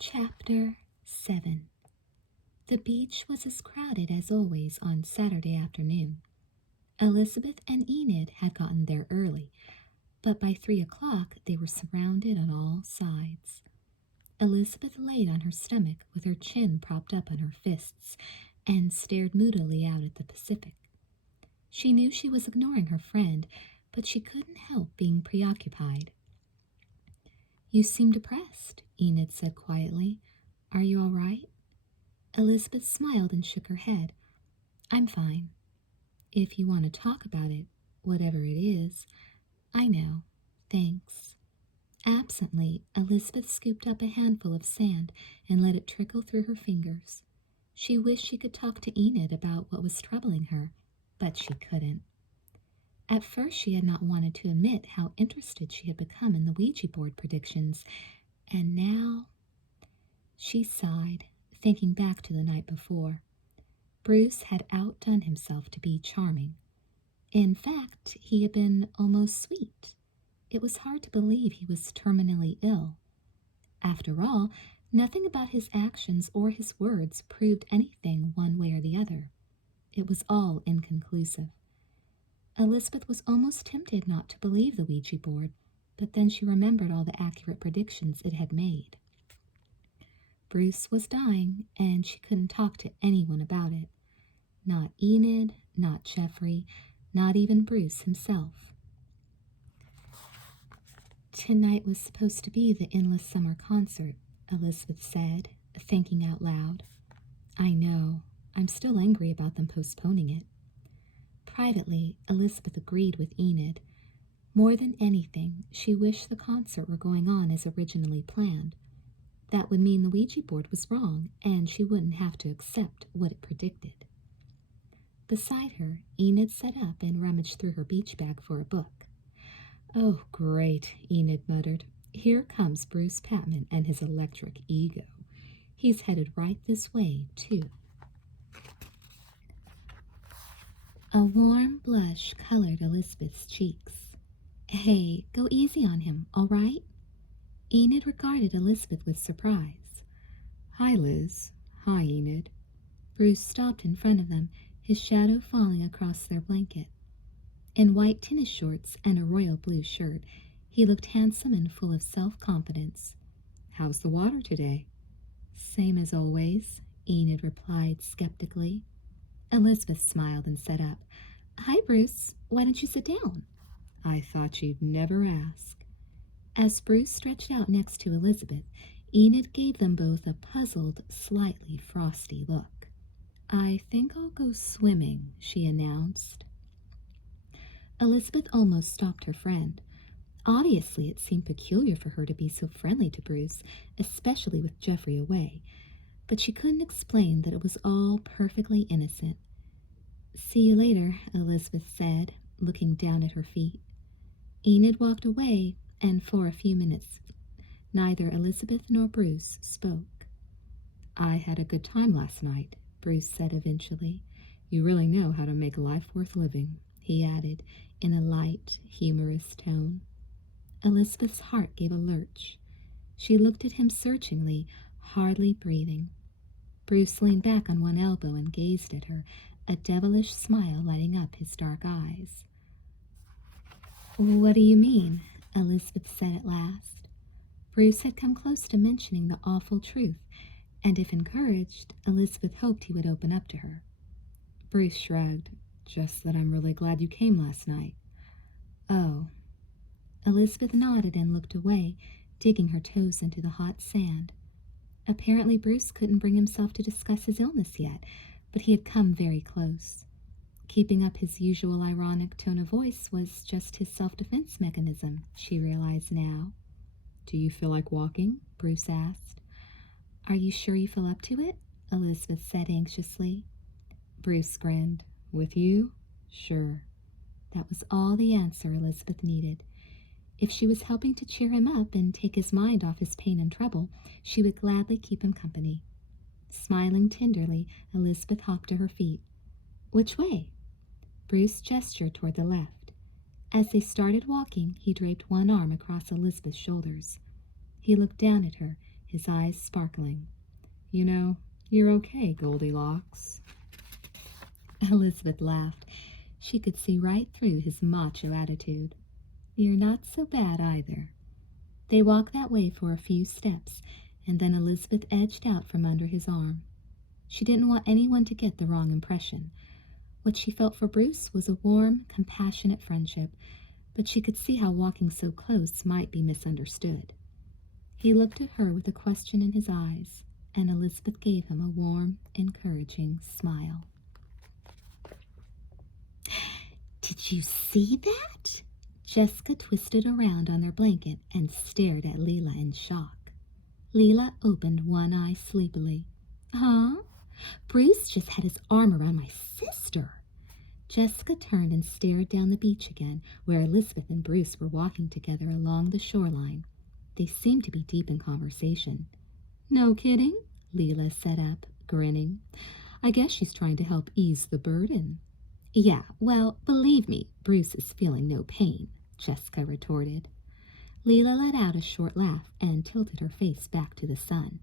Chapter 7. The beach was as crowded as always on Saturday afternoon. Elizabeth and Enid had gotten there early, but by 3 o'clock they were surrounded on all sides. Elizabeth laid on her stomach with her chin propped up on her fists and stared moodily out at the Pacific. She knew she was ignoring her friend, but she couldn't help being preoccupied. "You seem depressed," Enid said quietly. "Are you all right?" Elizabeth smiled and shook her head. "I'm fine. If you want to talk about it, whatever it is, I know. Thanks." Absently, Elizabeth scooped up a handful of sand and let it trickle through her fingers. She wished she could talk to Enid about what was troubling her, but she couldn't. At first she had not wanted to admit how interested she had become in the Ouija board predictions, and now she sighed, thinking back to the night before. Bruce had outdone himself to be charming. In fact, he had been almost sweet. It was hard to believe he was terminally ill. After all, nothing about his actions or his words proved anything one way or the other. It was all inconclusive. Elizabeth was almost tempted not to believe the Ouija board, but then she remembered all the accurate predictions it had made. Bruce was dying, and she couldn't talk to anyone about it. Not Enid, not Geoffrey, not even Bruce himself. "Tonight was supposed to be the Endless Summer Concert," Elizabeth said, thinking out loud. "I know. I'm still angry about them postponing it." Privately, Elizabeth agreed with Enid. More than anything, she wished the concert were going on as originally planned. That would mean the Ouija board was wrong, and she wouldn't have to accept what it predicted. Beside her, Enid sat up and rummaged through her beach bag for a book. "Oh, great," Enid muttered. "Here comes Bruce Patman and his electric ego. He's headed right this way, too." A warm blush colored Elizabeth's cheeks. "Hey, go easy on him, all right?" Enid regarded Elizabeth with surprise. "Hi, Liz." "Hi, Enid." Bruce stopped in front of them, his shadow falling across their blanket. In white tennis shorts and a royal blue shirt, he looked handsome and full of self-confidence. "How's the water today?" "Same as always," Enid replied skeptically. Elizabeth smiled and sat up. "Hi, Bruce. Why don't you sit down?" "I thought you'd never ask." As Bruce stretched out next to Elizabeth, Enid gave them both a puzzled, slightly frosty look. "I think I'll go swimming," she announced. Elizabeth almost stopped her friend. Obviously, it seemed peculiar for her to be so friendly to Bruce, especially with Geoffrey away, but she couldn't explain that it was all perfectly innocent. "See you later," Elizabeth said, looking down at her feet. Enid walked away, and for a few minutes neither Elizabeth nor Bruce spoke. "I had a good time last night," Bruce said eventually. "You really know how to make life worth living," he added in a light, humorous tone. Elizabeth's heart gave a lurch. She looked at him searchingly, hardly breathing. Bruce leaned back on one elbow and gazed at her, a devilish smile lighting up his dark eyes. "What do you mean?" Elizabeth said at last. Bruce had come close to mentioning the awful truth, and if encouraged, Elizabeth hoped he would open up to her. Bruce shrugged. "Just that I'm really glad you came last night." "Oh." Elizabeth nodded and looked away, digging her toes into the hot sand. Apparently Bruce couldn't bring himself to discuss his illness yet, but he had come very close. Keeping up his usual ironic tone of voice was just his self-defense mechanism, she realized now. "Do you feel like walking?" Bruce asked. "Are you sure you feel up to it?" Elizabeth said anxiously. Bruce grinned. "With you? Sure." That was all the answer Elizabeth needed. If she was helping to cheer him up and take his mind off his pain and trouble, she would gladly keep him company. Smiling tenderly, Elizabeth hopped to her feet. "Which way?" Bruce gestured toward the left. As they started walking, he draped one arm across Elizabeth's shoulders. He looked down at her, his eyes sparkling. "You know, you're okay, Goldilocks." Elizabeth laughed. She could see right through his macho attitude. "You're not so bad either." They walked that way for a few steps, and then Elizabeth edged out from under his arm. She didn't want anyone to get the wrong impression. What she felt for Bruce was a warm, compassionate friendship, but she could see how walking so close might be misunderstood. He looked at her with a question in his eyes, and Elizabeth gave him a warm, encouraging smile. "Did you see that?" Jessica twisted around on their blanket and stared at Leela in shock. Leela opened one eye sleepily. "Huh? Bruce just had his arm around my sister." Jessica turned and stared down the beach again, where Elizabeth and Bruce were walking together along the shoreline. They seemed to be deep in conversation. "No kidding?" Leela sat up, grinning. "I guess she's trying to help ease the burden." "Yeah, well, believe me, Bruce is feeling no pain," Jessica retorted. Leela let out a short laugh and tilted her face back to the sun.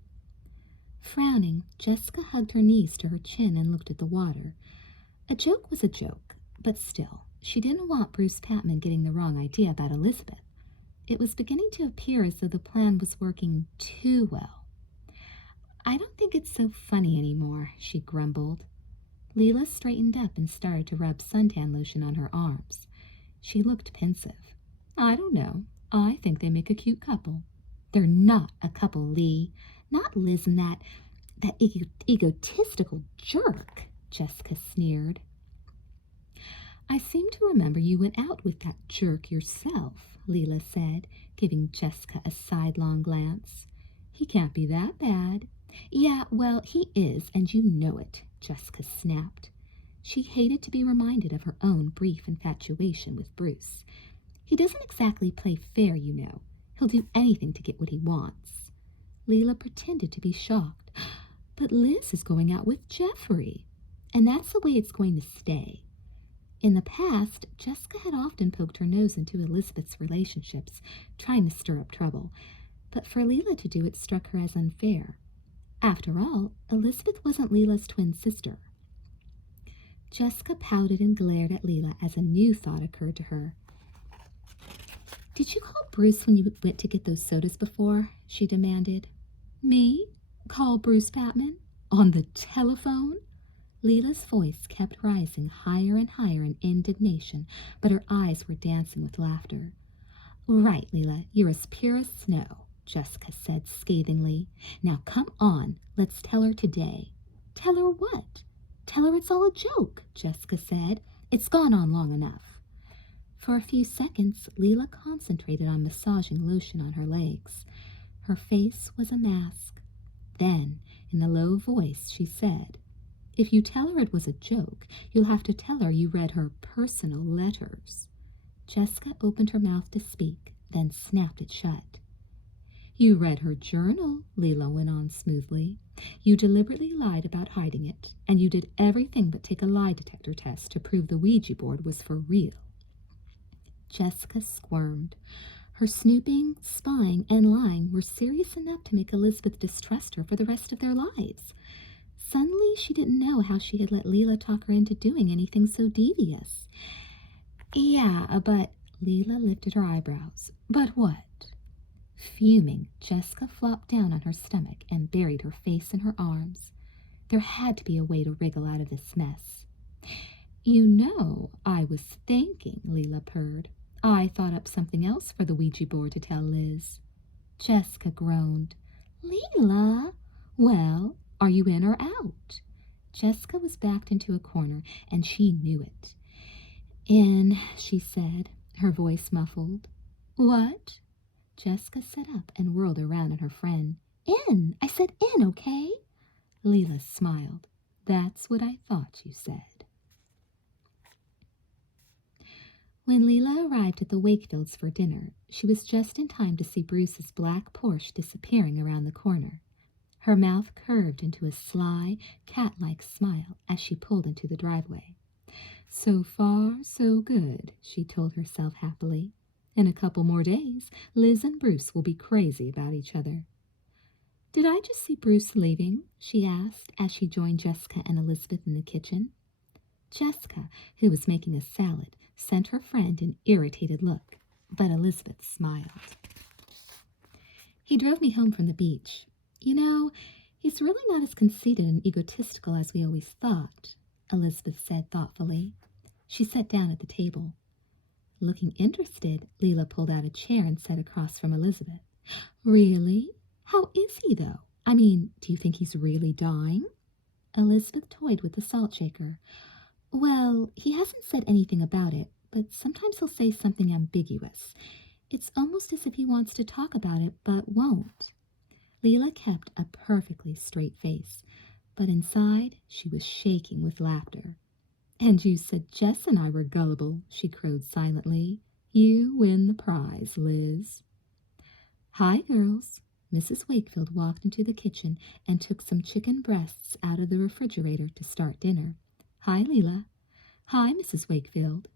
Frowning, Jessica hugged her knees to her chin and looked at the water. A joke was a joke, but still, she didn't want Bruce Patman getting the wrong idea about Elizabeth. It was beginning to appear as though the plan was working too well. "I don't think it's so funny anymore," she grumbled. Leela straightened up and started to rub suntan lotion on her arms. She looked pensive. "I don't know. I think they make a cute couple." "They're not a couple, Lee. Not Liz and that egotistical jerk," Jessica sneered. "I seem to remember you went out with that jerk yourself," Leela said, giving Jessica a sidelong glance. "He can't be that bad." "Yeah, well, he is, and you know it," Jessica snapped. She hated to be reminded of her own brief infatuation with Bruce. "He doesn't exactly play fair, you know. He'll do anything to get what he wants." Leela pretended to be shocked. "But Liz is going out with Jeffrey, and that's the way it's going to stay." In the past, Jessica had often poked her nose into Elizabeth's relationships, trying to stir up trouble, but for Leela to do it struck her as unfair. After all, Elizabeth wasn't Leela's twin sister. Jessica pouted and glared at Leela as a new thought occurred to her. "Did you call Bruce when you went to get those sodas before?" she demanded. "Me? Call Bruce Patman? On the telephone?" Leela's voice kept rising higher and higher in indignation, but her eyes were dancing with laughter. "Right, Leela, you're as pure as snow," Jessica said scathingly. "Now come on, let's tell her today." "Tell her what?" "Tell her it's all a joke," Jessica said. "It's gone on long enough." For a few seconds, Leela concentrated on massaging lotion on her legs. Her face was a mask. Then, in a low voice, she said, "If you tell her it was a joke, you'll have to tell her you read her personal letters." Jessica opened her mouth to speak, then snapped it shut. "You read her journal," Leela went on smoothly. "You deliberately lied about hiding it, and you did everything but take a lie detector test to prove the Ouija board was for real." Jessica squirmed. Her snooping, spying, and lying were serious enough to make Elizabeth distrust her for the rest of their lives. Suddenly, she didn't know how she had let Leela talk her into doing anything so devious. "Yeah, but—" Leela lifted her eyebrows. "But what?" Fuming, Jessica flopped down on her stomach and buried her face in her arms. There had to be a way to wriggle out of this mess. "You know, I was thinking," Leela purred. "I thought up something else for the Ouija board to tell Liz." Jessica groaned. "Leela!" "Well, are you in or out?" Jessica was backed into a corner, and she knew it. "In," she said, her voice muffled. "What?" Jessica sat up and whirled around at her friend. "In! I said in, okay?" Leela smiled. "That's what I thought you said." When Leela arrived at the Wakefields for dinner, she was just in time to see Bruce's black Porsche disappearing around the corner. Her mouth curved into a sly, cat-like smile as she pulled into the driveway. "So far, so good," she told herself happily. "In a couple more days, Liz and Bruce will be crazy about each other." Did I just see Bruce leaving? She asked as she joined Jessica and Elizabeth in the kitchen. Jessica, who was making a salad, sent her friend an irritated look, but Elizabeth smiled. He drove me home from the beach. You know, he's really not as conceited and egotistical as we always thought, Elizabeth said thoughtfully. She sat down at the table. Looking interested, Leela pulled out a chair and sat across from Elizabeth. Really? How is he, though? I mean, do you think he's really dying? Elizabeth toyed with the salt shaker. Well, he hasn't said anything about it, but sometimes he'll say something ambiguous. It's almost as if he wants to talk about it, but won't. Leela kept a perfectly straight face, but inside she was shaking with laughter. And you said Jess and I were gullible, she crowed silently. You win the prize, Liz. Hi, girls. Mrs. Wakefield walked into the kitchen and took some chicken breasts out of the refrigerator to start dinner. Hi, Leela. Hi, Mrs. Wakefield.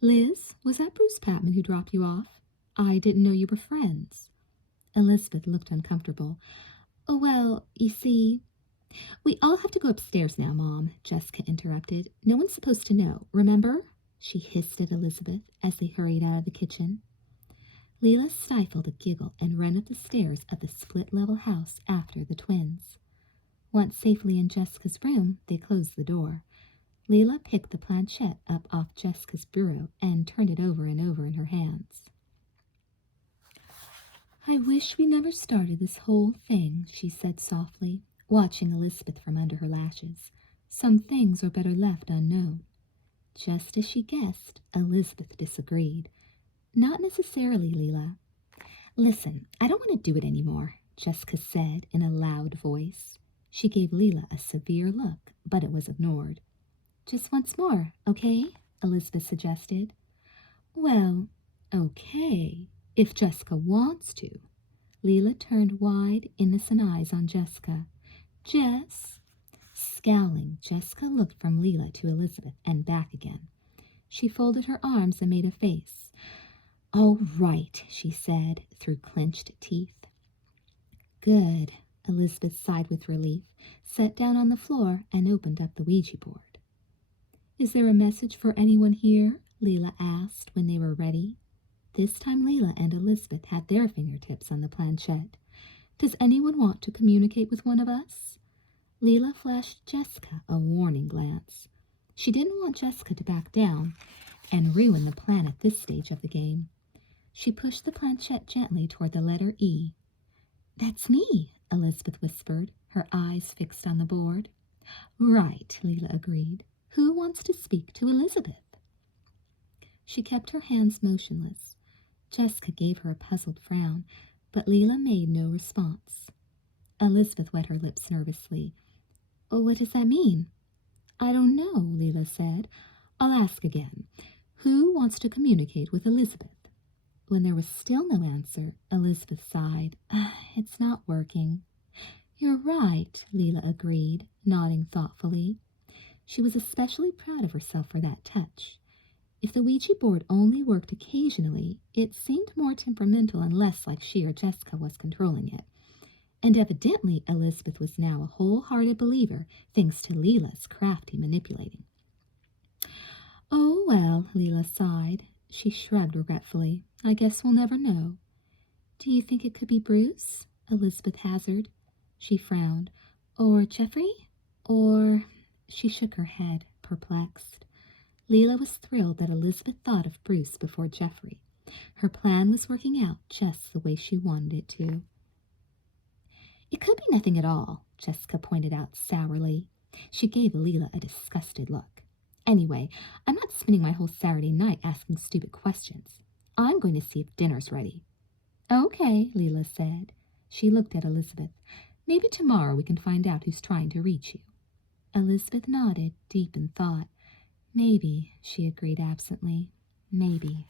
Liz, was that Bruce Patman who dropped you off? I didn't know you were friends. Elizabeth looked uncomfortable. Oh, well, you see, we all have to go upstairs now, Mom, Jessica interrupted. No one's supposed to know, remember? She hissed at Elizabeth as they hurried out of the kitchen. Leela stifled a giggle and ran up the stairs of the split-level house after the twins. Once safely in Jessica's room, they closed the door. Leela picked the planchette up off Jessica's bureau and turned it over and over in her hands. I wish we never started this whole thing, she said softly, watching Elizabeth from under her lashes. Some things are better left unknown. Just as she guessed, Elizabeth disagreed. Not necessarily, Leela. Listen, I don't want to do it anymore, Jessica said in a loud voice. She gave Leela a severe look, but it was ignored. Just once more, okay? Elizabeth suggested. Well, okay, if Jessica wants to. Leela turned wide, innocent eyes on Jessica. Jess? Scowling, Jessica looked from Leela to Elizabeth and back again. She folded her arms and made a face. All right, she said through clenched teeth. Good, Elizabeth sighed with relief, sat down on the floor, and opened up the Ouija board. Is there a message for anyone here? Leela asked when they were ready. This time Leela and Elizabeth had their fingertips on the planchette. Does anyone want to communicate with one of us? Leela flashed Jessica a warning glance. She didn't want Jessica to back down and ruin the plan at this stage of the game. She pushed the planchette gently toward the letter E. That's me, Elizabeth whispered, her eyes fixed on the board. Right, Leela agreed. Who wants to speak to Elizabeth? She kept her hands motionless. Jessica gave her a puzzled frown, but Leela made no response. Elizabeth wet her lips nervously. Oh, what does that mean? I don't know, Leela said. I'll ask again. Who wants to communicate with Elizabeth? When there was still no answer, Elizabeth sighed. It's not working. You're right, Leela agreed, nodding thoughtfully. She was especially proud of herself for that touch. If the Ouija board only worked occasionally, it seemed more temperamental and less like she or Jessica was controlling it. And evidently Elizabeth was now a wholehearted believer, thanks to Leela's crafty manipulating. Oh, well, Leela sighed. She shrugged regretfully. I guess we'll never know. Do you think it could be Bruce? Elizabeth hazarded. She frowned. Or Geoffrey? Or... She shook her head, perplexed. Leela was thrilled that Elizabeth thought of Bruce before Geoffrey. Her plan was working out just the way she wanted it to. It could be nothing at all, Jessica pointed out sourly. She gave Leela a disgusted look. Anyway, I'm not spending my whole Saturday night asking stupid questions. I'm going to see if dinner's ready. Okay, Leela said. She looked at Elizabeth. Maybe tomorrow we can find out who's trying to reach you. Elizabeth nodded, deep in thought. Maybe, she agreed absently. Maybe.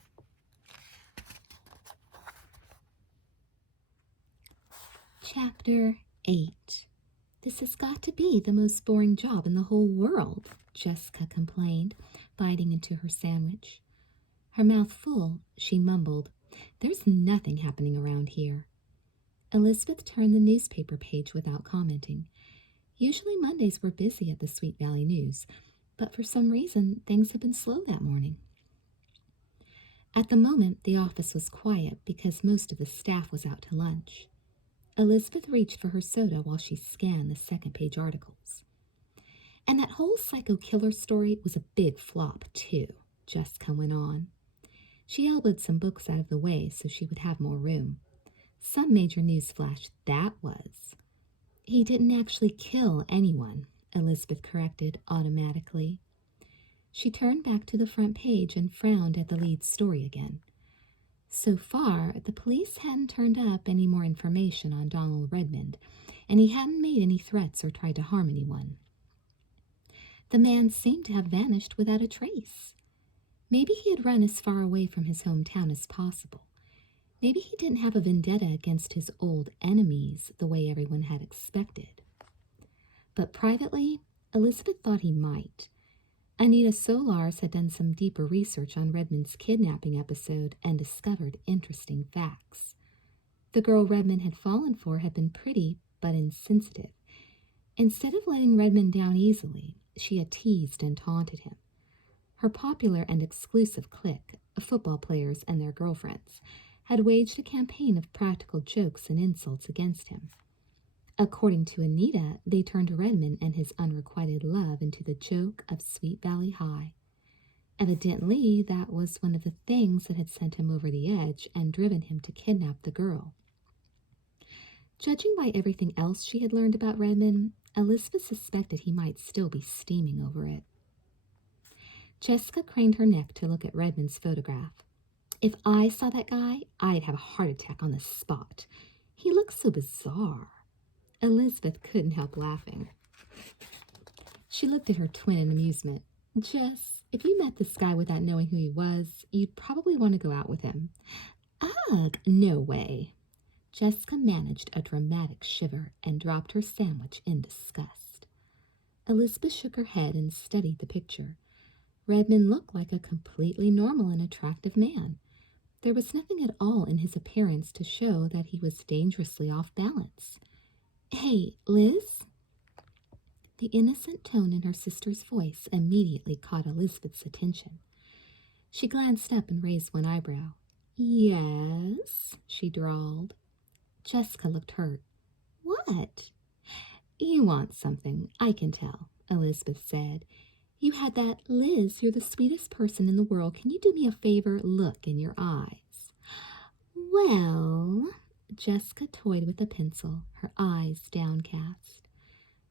Chapter 8. This has got to be the most boring job in the whole world, Jessica complained, biting into her sandwich. Her mouth full, she mumbled, There's nothing happening around here. Elizabeth turned the newspaper page without commenting. Usually Mondays were busy at the Sweet Valley News, but for some reason things had been slow that morning. At the moment, the office was quiet because most of the staff was out to lunch. Elizabeth reached for her soda while she scanned the second-page articles. And that whole psycho killer story was a big flop, too, Jessica went on. She elbowed some books out of the way so she would have more room. Some major news flash, that was. He didn't actually kill anyone, Elizabeth corrected automatically. She turned back to the front page and frowned at the lead story again. So far, the police hadn't turned up any more information on Donald Redmond, and he hadn't made any threats or tried to harm anyone. The man seemed to have vanished without a trace. Maybe he had run as far away from his hometown as possible. Maybe he didn't have a vendetta against his old enemies the way everyone had expected. But privately, Elizabeth thought he might. Anita Solars had done some deeper research on Redmond's kidnapping episode and discovered interesting facts. The girl Redmond had fallen for had been pretty but insensitive. Instead of letting Redmond down easily, she had teased and taunted him. Her popular and exclusive clique, football players and their girlfriends, had waged a campaign of practical jokes and insults against him. According to Anita, they turned Redmond and his unrequited love into the joke of Sweet Valley High. Evidently, that was one of the things that had sent him over the edge and driven him to kidnap the girl. Judging by everything else she had learned about Redmond, Elizabeth suspected he might still be steaming over it. Jessica craned her neck to look at Redmond's photograph. If I saw that guy, I'd have a heart attack on the spot. He looks so bizarre. Elizabeth couldn't help laughing. She looked at her twin in amusement. Jess, if you met this guy without knowing who he was, you'd probably want to go out with him. Ugh, no way. Jessica managed a dramatic shiver and dropped her sandwich in disgust. Elizabeth shook her head and studied the picture. Redmond looked like a completely normal and attractive man. There was nothing at all in his appearance to show that he was dangerously off balance. Hey, Liz? The innocent tone in her sister's voice immediately caught Elizabeth's attention. She glanced up and raised one eyebrow. Yes, she drawled. Jessica looked hurt. What? You want something, I can tell, Elizabeth said. You had that, Liz, you're the sweetest person in the world. Can you do me a favor? Look in your eyes. Well, Jessica toyed with a pencil, her eyes downcast.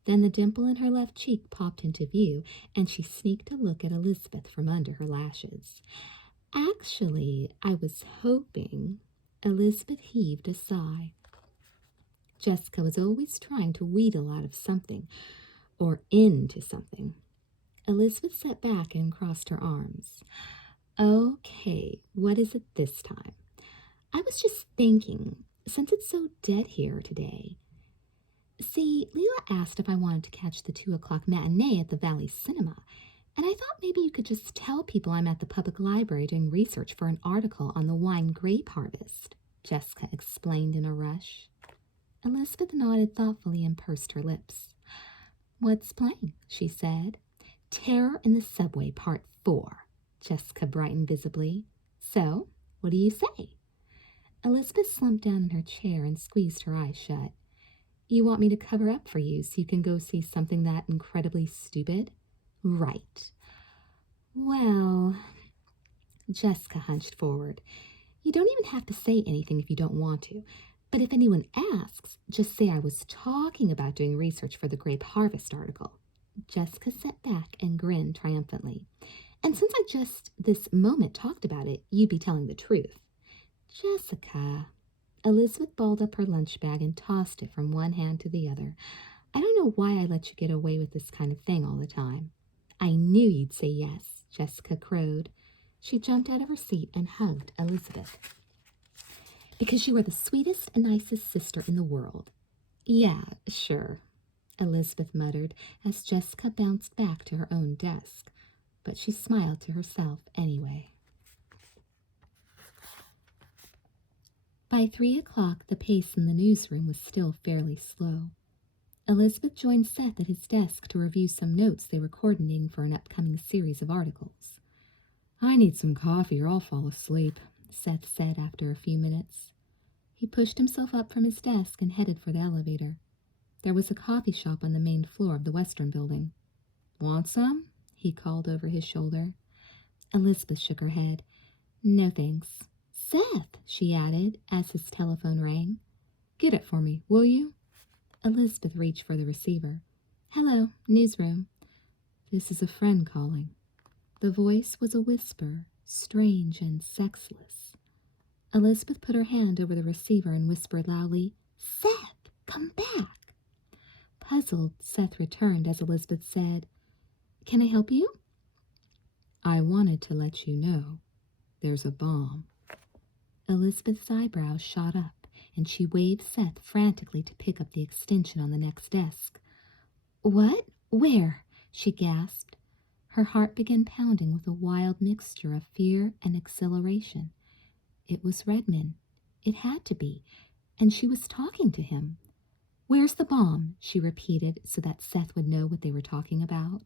Then the dimple in her left cheek popped into view, and she sneaked a look at Elizabeth from under her lashes. Actually, I was hoping. Elizabeth heaved a sigh. Jessica was always trying to wheedle out of something, or into something. Elizabeth sat back and crossed her arms. Okay, what is it this time? I was just thinking, since it's so dead here today. See, Leela asked if I wanted to catch the 2:00 matinee at the Valley Cinema, and I thought maybe you could just tell people I'm at the public library doing research for an article on the wine grape harvest, Jessica explained in a rush. Elizabeth nodded thoughtfully and pursed her lips. What's playing? She said. Terror in the Subway, Part 4. Jessica brightened visibly. So, what do you say? Elizabeth slumped down in her chair and squeezed her eyes shut. You want me to cover up for you so you can go see something that incredibly stupid? Right. Well, Jessica hunched forward. You don't even have to say anything if you don't want to. But if anyone asks, just say I was talking about doing research for the grape harvest article. Jessica sat back and grinned triumphantly. And since I just this moment talked about it, you'd be telling the truth. Jessica. Elizabeth balled up her lunch bag and tossed it from one hand to the other. I don't know why I let you get away with this kind of thing all the time. I knew you'd say yes, Jessica crowed. She jumped out of her seat and hugged Elizabeth. Because you are the sweetest and nicest sister in the world. Yeah, sure, Elizabeth muttered as Jessica bounced back to her own desk, but she smiled to herself anyway. By 3 o'clock, the pace in the newsroom was still fairly slow. Elizabeth joined Seth at his desk to review some notes they were coordinating for an upcoming series of articles. "I need some coffee or I'll fall asleep," Seth said after a few minutes. He pushed himself up from his desk and headed for the elevator. There was a coffee shop on the main floor of the Western Building. "Want some?" he called over his shoulder. Elizabeth shook her head. "No thanks." "Seth," she added as his telephone rang. "Get it for me, will you?" Elizabeth reached for the receiver. "Hello, newsroom." "This is a friend calling." The voice was a whisper, strange and sexless. Elizabeth put her hand over the receiver and whispered loudly, "Seth, come back." Puzzled, Seth returned as Elizabeth said, "Can I help you?" "I wanted to let you know there's a bomb." Elizabeth's eyebrows shot up, and she waved Seth frantically to pick up the extension on the next desk. "What? Where?" she gasped. Her heart began pounding with a wild mixture of fear and exhilaration. It was Redmond. It had to be, and she was talking to him. "Where's the bomb?" she repeated so that Seth would know what they were talking about.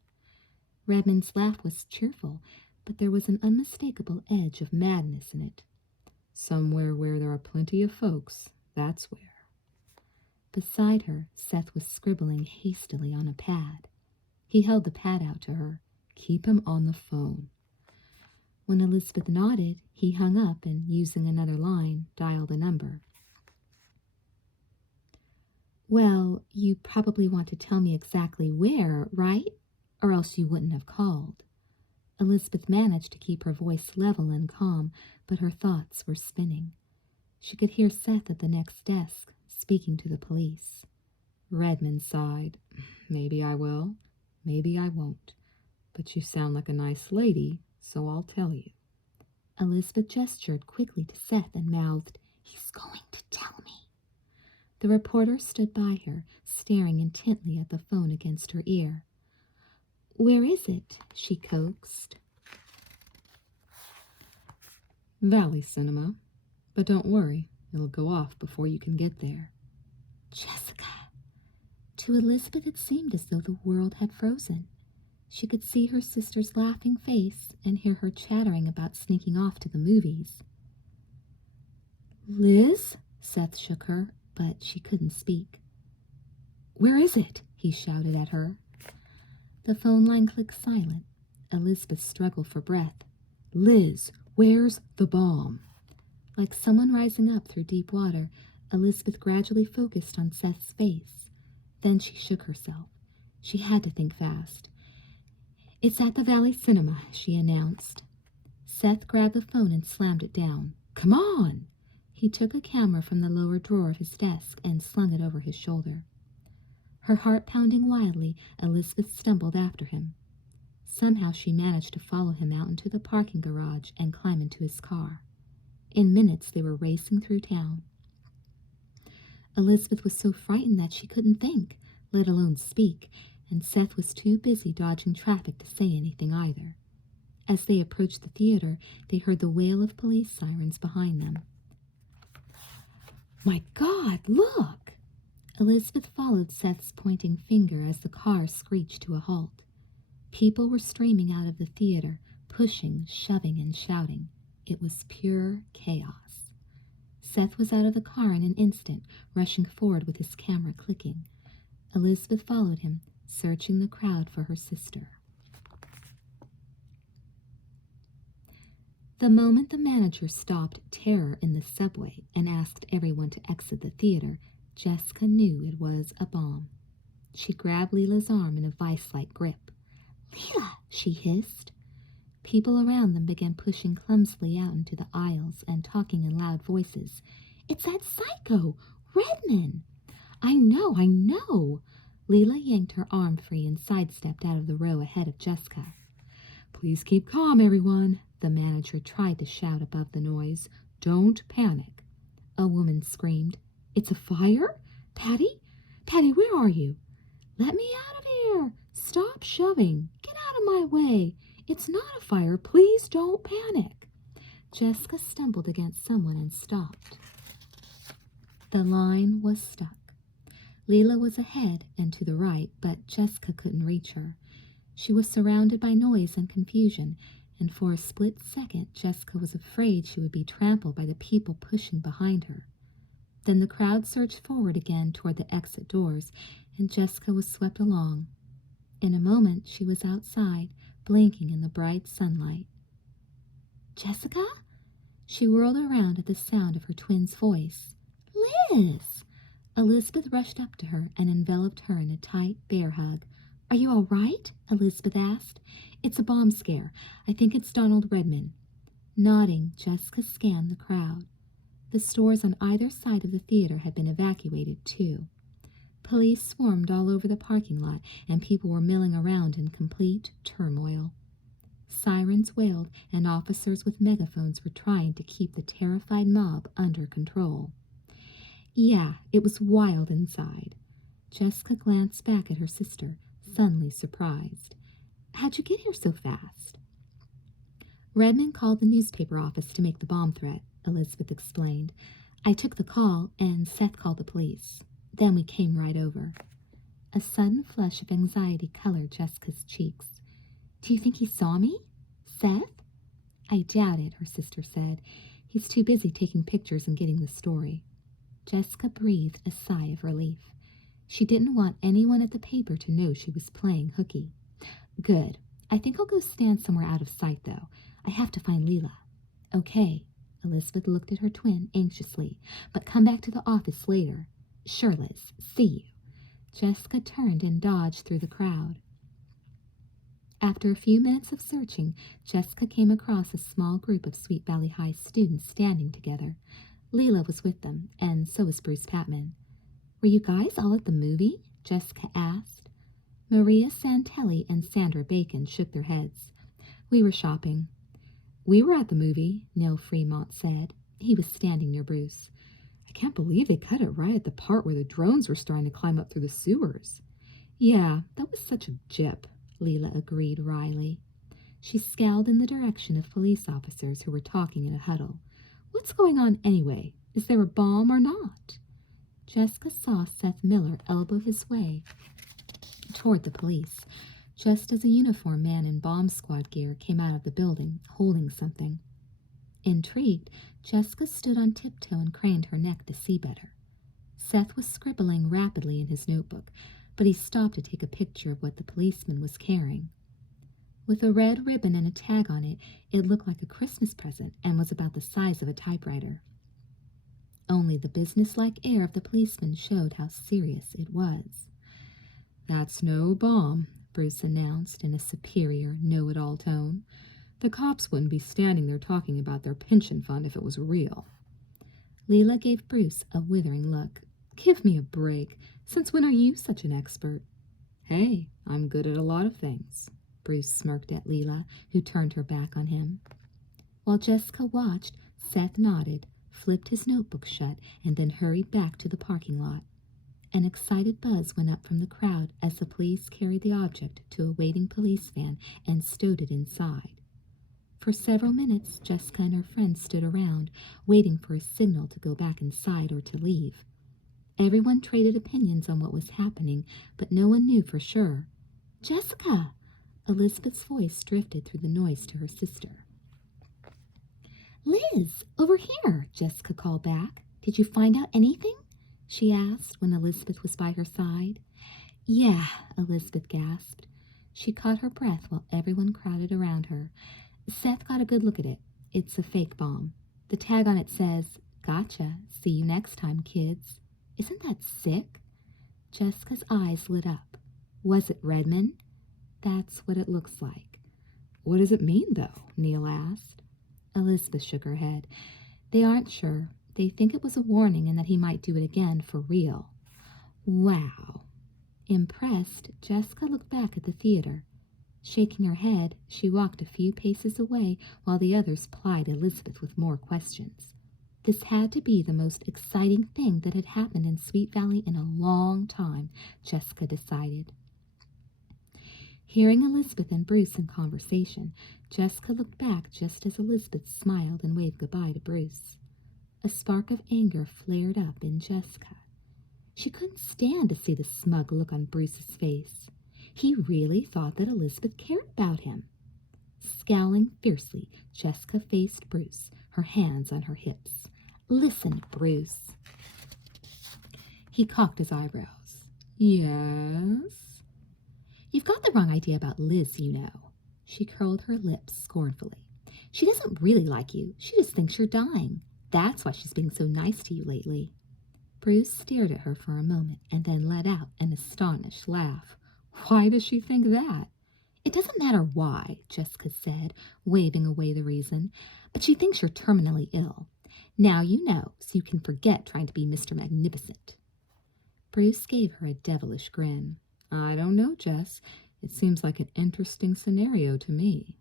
Redmond's laugh was cheerful, but there was an unmistakable edge of madness in it. "Somewhere where there are plenty of folks, that's where." Beside her, Seth was scribbling hastily on a pad. He held the pad out to her. "Keep him on the phone." When Elizabeth nodded, he hung up and, using another line, dialed a number. "Well, you probably want to tell me exactly where, right? Or else you wouldn't have called." Elizabeth managed to keep her voice level and calm, but her thoughts were spinning. She could hear Seth at the next desk, speaking to the police. Redmond sighed. "Maybe I will, maybe I won't. But you sound like a nice lady, so I'll tell you." Elizabeth gestured quickly to Seth and mouthed, "He's going to tell me." The reporter stood by her, staring intently at the phone against her ear. "Where is it?" she coaxed. "Valley Cinema. But don't worry, it'll go off before you can get there." "Jessica!" To Elizabeth it seemed as though the world had frozen. She could see her sister's laughing face and hear her chattering about sneaking off to the movies. "Liz?" Seth shook her, but she couldn't speak. "Where is it?" he shouted at her. The phone line clicked silent. Elizabeth struggled for breath. "Liz, where's the bomb?" Like someone rising up through deep water, Elizabeth gradually focused on Seth's face. Then she shook herself. She had to think fast. "It's at the Valley Cinema," she announced. Seth grabbed the phone and slammed it down. "Come on!" He took a camera from the lower drawer of his desk and slung it over his shoulder. Her heart pounding wildly, Elizabeth stumbled after him. Somehow she managed to follow him out into the parking garage and climb into his car. In minutes they were racing through town. Elizabeth was so frightened that she couldn't think, let alone speak, and Seth was too busy dodging traffic to say anything either. As they approached the theater, they heard the wail of police sirens behind them. "My God, look!" Elizabeth followed Seth's pointing finger as the car screeched to a halt. People were streaming out of the theater, pushing, shoving, and shouting. It was pure chaos. Seth was out of the car in an instant, rushing forward with his camera clicking. Elizabeth followed him, searching the crowd for her sister. The moment the manager stopped terror in the subway and asked everyone to exit the theater, Jessica knew it was a bomb. She grabbed Leela's arm in a vice-like grip. "Leela!" she hissed. People around them began pushing clumsily out into the aisles and talking in loud voices. "It's that psycho! Redmond!" I know! Leela yanked her arm free and sidestepped out of the row ahead of Jessica. "Please keep calm, everyone," the manager tried to shout above the noise. "Don't panic." A woman screamed. "It's a fire? Patty? Patty, where are you?" "Let me out of here! Stop shoving! Get out of my way! It's not a fire! Please don't panic!" Jessica stumbled against someone and stopped. The line was stuck. Leela was ahead and to the right, but Jessica couldn't reach her. She was surrounded by noise and confusion, and for a split second Jessica was afraid she would be trampled by the people pushing behind her. Then the crowd surged forward again toward the exit doors, and Jessica was swept along. In a moment she was outside, blinking in the bright sunlight. "Jessica?" She whirled around at the sound of her twin's voice. "Liz!" Elizabeth rushed up to her and enveloped her in a tight bear hug. "Are you all right?" Elizabeth asked. "It's a bomb scare. I think it's Donald Redman." Nodding, Jessica scanned the crowd. The stores on either side of the theater had been evacuated, too. Police swarmed all over the parking lot, and people were milling around in complete turmoil. Sirens wailed, and officers with megaphones were trying to keep the terrified mob under control. Yeah, it was wild inside. Jessica glanced back at her sister, suddenly surprised. "How'd you get here so fast?" "Redmond called the newspaper office to make the bomb threat," Elizabeth explained. "I took the call, and Seth called the police. Then we came right over." A sudden flush of anxiety colored Jessica's cheeks. "Do you think he saw me? Seth?" "I doubt it," her sister said. "He's too busy taking pictures and getting the story." Jessica breathed a sigh of relief. She didn't want anyone at the paper to know she was playing hooky. "Good. I think I'll go stand somewhere out of sight, though. I have to find Leela." "Okay." Elizabeth looked at her twin anxiously. "But come back to the office later." "Sure, Liz. See you." Jessica turned and dodged through the crowd. After a few minutes of searching, Jessica came across a small group of Sweet Valley High students standing together. Leela was with them, and so was Bruce Patman. "Were you guys all at the movie?" Jessica asked. Maria Santelli and Sandra Bacon shook their heads. "We were shopping." "We were at the movie," Neil Fremont said. He was standing near Bruce. "I can't believe they cut it right at the part where the drones were starting to climb up through the sewers." "Yeah, that was such a jip," Leela agreed wryly. She scowled in the direction of police officers who were talking in a huddle. "What's going on anyway? Is there a bomb or not?" Jessica saw Seth Miller elbow his way toward the police, just as a uniformed man in bomb squad gear came out of the building, holding something. Intrigued, Jessica stood on tiptoe and craned her neck to see better. Seth was scribbling rapidly in his notebook, but he stopped to take a picture of what the policeman was carrying. With a red ribbon and a tag on it, it looked like a Christmas present and was about the size of a typewriter. Only the businesslike air of the policeman showed how serious it was. "That's no bomb," Bruce announced in a superior, know-it-all tone. "The cops wouldn't be standing there talking about their pension fund if it was real." Leela gave Bruce a withering look. "Give me a break. Since when are you such an expert?" "Hey, I'm good at a lot of things." Bruce smirked at Leela, who turned her back on him. While Jessica watched, Seth nodded, flipped his notebook shut, and then hurried back to the parking lot. An excited buzz went up from the crowd as the police carried the object to a waiting police van and stowed it inside. For several minutes, Jessica and her friends stood around, waiting for a signal to go back inside or to leave. Everyone traded opinions on what was happening, but no one knew for sure. "Jessica!" Elizabeth's voice drifted through the noise to her sister. "Liz, over here!" Jessica called back. "Did you find out anything?" she asked when Elizabeth was by her side. "Yeah," Elizabeth gasped. She caught her breath while everyone crowded around her. "Seth got a good look at it. It's a fake bomb. The tag on it says, 'Gotcha. See you next time, kids.' Isn't that sick?" Jessica's eyes lit up. "Was it Redmond?" "That's what it looks like." "What does it mean, though?" Neil asked. Elizabeth shook her head. "They aren't sure. They think it was a warning and that he might do it again for real." "Wow." Impressed, Jessica looked back at the theater. Shaking her head, she walked a few paces away while the others plied Elizabeth with more questions. This had to be the most exciting thing that had happened in Sweet Valley in a long time, Jessica decided. Hearing Elizabeth and Bruce in conversation, Jessica looked back just as Elizabeth smiled and waved goodbye to Bruce. A spark of anger flared up in Jessica. She couldn't stand to see the smug look on Bruce's face. He really thought that Elizabeth cared about him. Scowling fiercely, Jessica faced Bruce, her hands on her hips. "Listen, Bruce." He cocked his eyebrows. "Yes?" "You've got the wrong idea about Liz, you know." She curled her lips scornfully. "She doesn't really like you. She just thinks you're dying. That's why she's being so nice to you lately." Bruce stared at her for a moment and then let out an astonished laugh. "Why does she think that?" "It doesn't matter why," Jessica said, waving away the reason, "but she thinks you're terminally ill. Now you know, so you can forget trying to be Mr. Magnificent." Bruce gave her a devilish grin. "I don't know, Jess. It seems like an interesting scenario to me."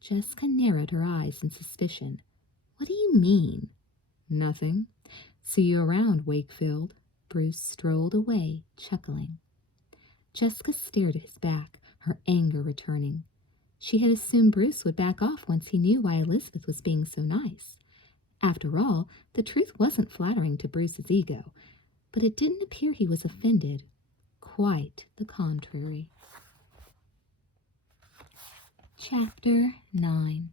Jessica narrowed her eyes in suspicion. "What do you mean?" "Nothing. See you around, Wakefield." Bruce strolled away, chuckling. Jessica stared at his back, her anger returning. She had assumed Bruce would back off once he knew why Elizabeth was being so nice. After all, the truth wasn't flattering to Bruce's ego, but it didn't appear he was offended. Quite the contrary. Chapter 9.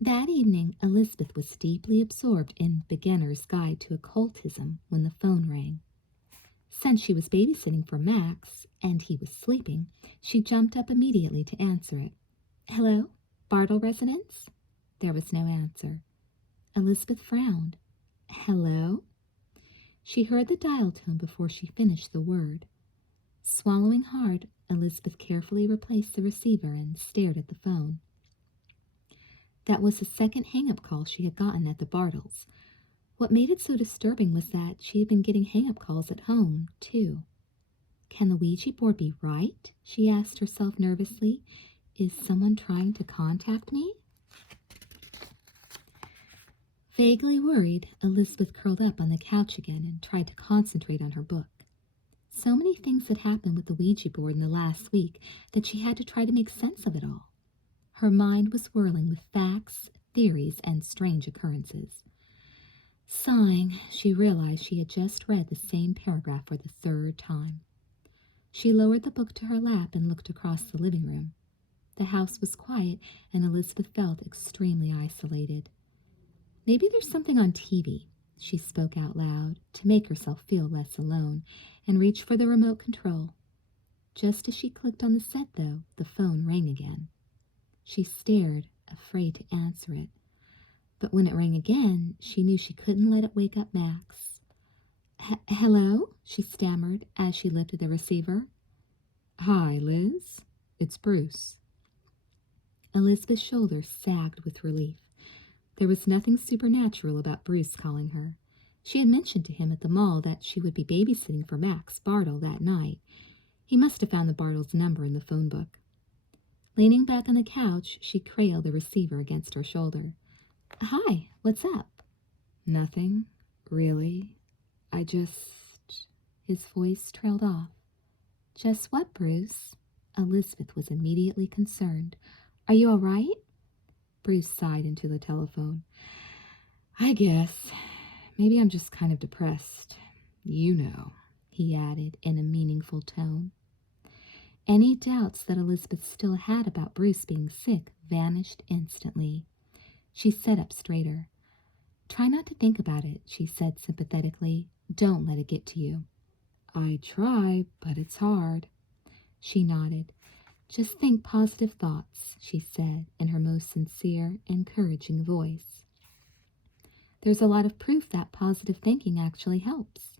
That evening, Elizabeth was deeply absorbed in Beginner's Guide to Occultism when the phone rang. Since she was babysitting for Max, and he was sleeping, she jumped up immediately to answer it. "Hello? Bartle residence?" There was no answer. Elizabeth frowned. "Hello?" She heard the dial tone before she finished the word. Swallowing hard, Elizabeth carefully replaced the receiver and stared at the phone. That was the second hang-up call she had gotten at the Bartles. What made it so disturbing was that she had been getting hang-up calls at home, too. "Can the Ouija board be right?" she asked herself nervously. "Is someone trying to contact me?" Vaguely worried, Elizabeth curled up on the couch again and tried to concentrate on her book. So many things had happened with the Ouija board in the last week that she had to try to make sense of it all. Her mind was whirling with facts, theories, and strange occurrences. Sighing, she realized she had just read the same paragraph for the third time. She lowered the book to her lap and looked across the living room. The house was quiet, and Elizabeth felt extremely isolated. "Maybe there's something on TV," she spoke out loud, to make herself feel less alone, and reached for the remote control. Just as she clicked on the set, though, the phone rang again. She stared, afraid to answer it. But when it rang again, she knew she couldn't let it wake up Max. "Hello?" she stammered as she lifted the receiver. "Hi, Liz. It's Bruce." Elizabeth's shoulders sagged with relief. There was nothing supernatural about Bruce calling her. She had mentioned to him at the mall that she would be babysitting for Max Bartle that night. He must have found the Bartles' number in the phone book. Leaning back on the couch, she cradled the receiver against her shoulder. "Hi, what's up?" "Nothing, really. I just..." His voice trailed off. "Just what, Bruce?" Elizabeth was immediately concerned. "Are you all right?" Bruce sighed into the telephone. "I guess. Maybe I'm just kind of depressed. You know," he added in a meaningful tone. Any doubts that Elizabeth still had about Bruce being sick vanished instantly. She sat up straighter. "Try not to think about it," she said sympathetically. "Don't let it get to you." "I try, but it's hard." She nodded. "Just think positive thoughts," she said in her most sincere, encouraging voice. "There's a lot of proof that positive thinking actually helps."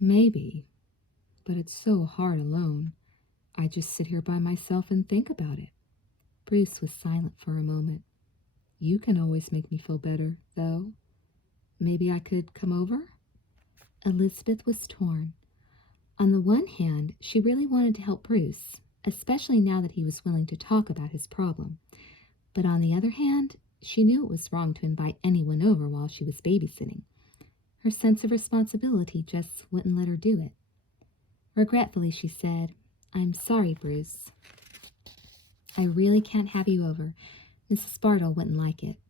"Maybe, but it's so hard alone. I just sit here by myself and think about it." Bruce was silent for a moment. "You can always make me feel better, though. Maybe I could come over?" Elizabeth was torn. On the one hand, she really wanted to help Bruce, especially now that he was willing to talk about his problem. But on the other hand, she knew it was wrong to invite anyone over while she was babysitting. Her sense of responsibility just wouldn't let her do it. Regretfully, she said, "I'm sorry, Bruce. I really can't have you over. Mrs. Bartle wouldn't like it."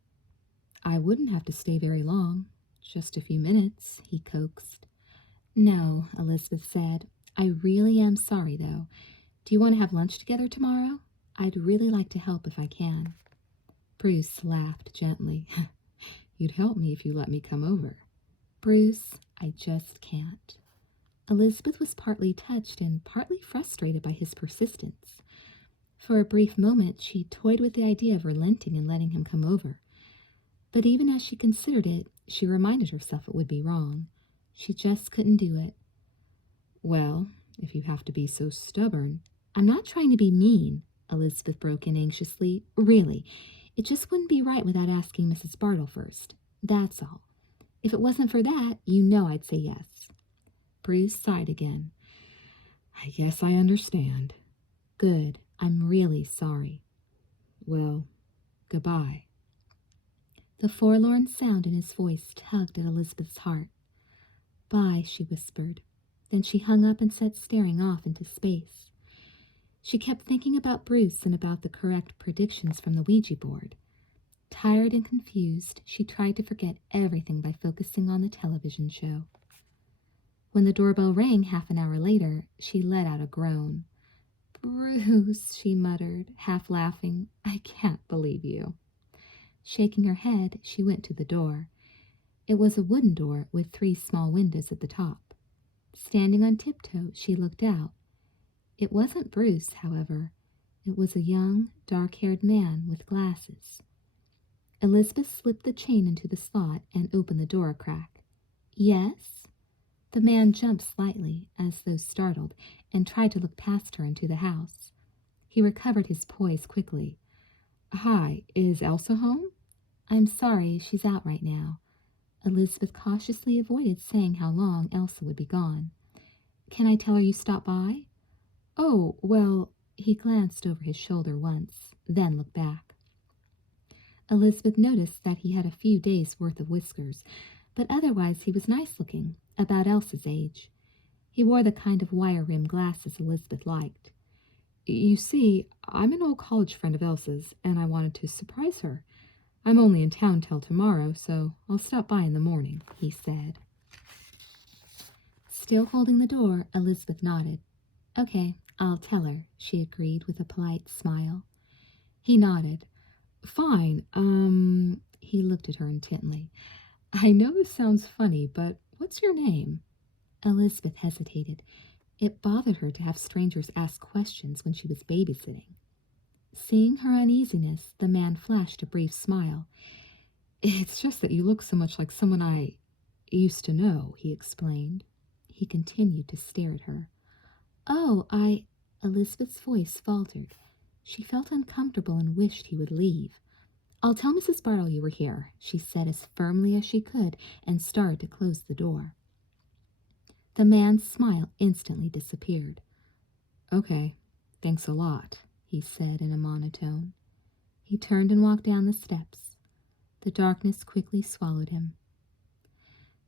I wouldn't have to stay very long. Just a few minutes, he coaxed. No, Elizabeth said. I really am sorry, though. Do you want to have lunch together tomorrow? I'd really like to help if I can. Bruce laughed gently. You'd help me if you let me come over. Bruce, I just can't. Elizabeth was partly touched and partly frustrated by his persistence. For a brief moment, she toyed with the idea of relenting and letting him come over. But even as she considered it, she reminded herself it would be wrong. She just couldn't do it. Well, if you have to be so stubborn. I'm not trying to be mean, Elizabeth broke in anxiously. Really, it just wouldn't be right without asking Mrs. Bartle first. That's all. If it wasn't for that, you know I'd say yes. Bruce sighed again. I guess I understand. Good. I'm really sorry. Well, goodbye. The forlorn sound in his voice tugged at Elizabeth's heart. Bye, she whispered. Then she hung up and sat staring off into space. She kept thinking about Bruce and about the correct predictions from the Ouija board. Tired and confused, she tried to forget everything by focusing on the television show. When the doorbell rang half an hour later, she let out a groan. Bruce, she muttered, half laughing, I can't believe you. Shaking her head, she went to the door. It was a wooden door with 3 small windows at the top. Standing on tiptoe, she looked out. It wasn't Bruce, however. It was a young, dark-haired man with glasses. Elizabeth slipped the chain into the slot and opened the door a crack. Yes? The man jumped slightly, as though startled, and tried to look past her into the house. He recovered his poise quickly. Hi, is Elsa home? I'm sorry, she's out right now. Elizabeth cautiously avoided saying how long Elsa would be gone. Can I tell her you stopped by? Oh, well, he glanced over his shoulder once, then looked back. Elizabeth noticed that he had a few days' worth of whiskers, but otherwise he was nice-looking, about Elsa's age. He wore the kind of wire-rimmed glasses Elizabeth liked. You see, I'm an old college friend of Elsa's, and I wanted to surprise her. I'm only in town till tomorrow, so I'll stop by in the morning, he said. Still holding the door, Elizabeth nodded. Okay, I'll tell her, she agreed with a polite smile. He nodded. Fine, he looked at her intently. I know this sounds funny, but what's your name? Elizabeth hesitated. It bothered her to have strangers ask questions when she was babysitting. Seeing her uneasiness, the man flashed a brief smile. It's just that you look so much like someone I used to know, he explained. He continued to stare at her. Oh, Elizabeth's voice faltered. She felt uncomfortable and wished he would leave. I'll tell Mrs. Bartle you were here, she said as firmly as she could, and started to close the door. The man's smile instantly disappeared. Okay, thanks a lot, he said in a monotone. He turned and walked down the steps. The darkness quickly swallowed him.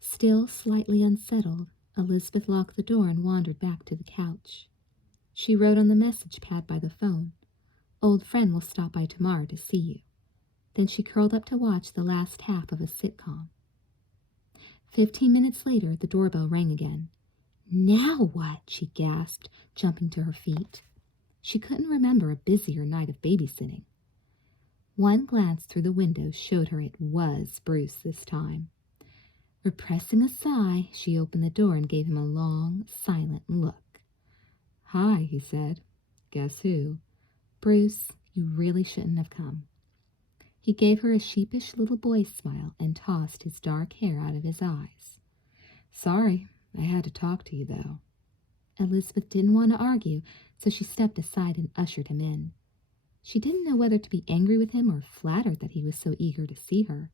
Still slightly unsettled, Elizabeth locked the door and wandered back to the couch. She wrote on the message pad by the phone, Old friend will stop by tomorrow to see you. Then she curled up to watch the last half of a sitcom. 15 minutes later, the doorbell rang again. Now what? She gasped, jumping to her feet. She couldn't remember a busier night of babysitting. One glance through the window showed her it was Bruce this time. Repressing a sigh, she opened the door and gave him a long, silent look. Hi, he said. Guess who? Bruce, you really shouldn't have come. He gave her a sheepish little boy's smile and tossed his dark hair out of his eyes. Sorry, I had to talk to you, though. Elizabeth didn't want to argue, so she stepped aside and ushered him in. She didn't know whether to be angry with him or flattered that he was so eager to see her.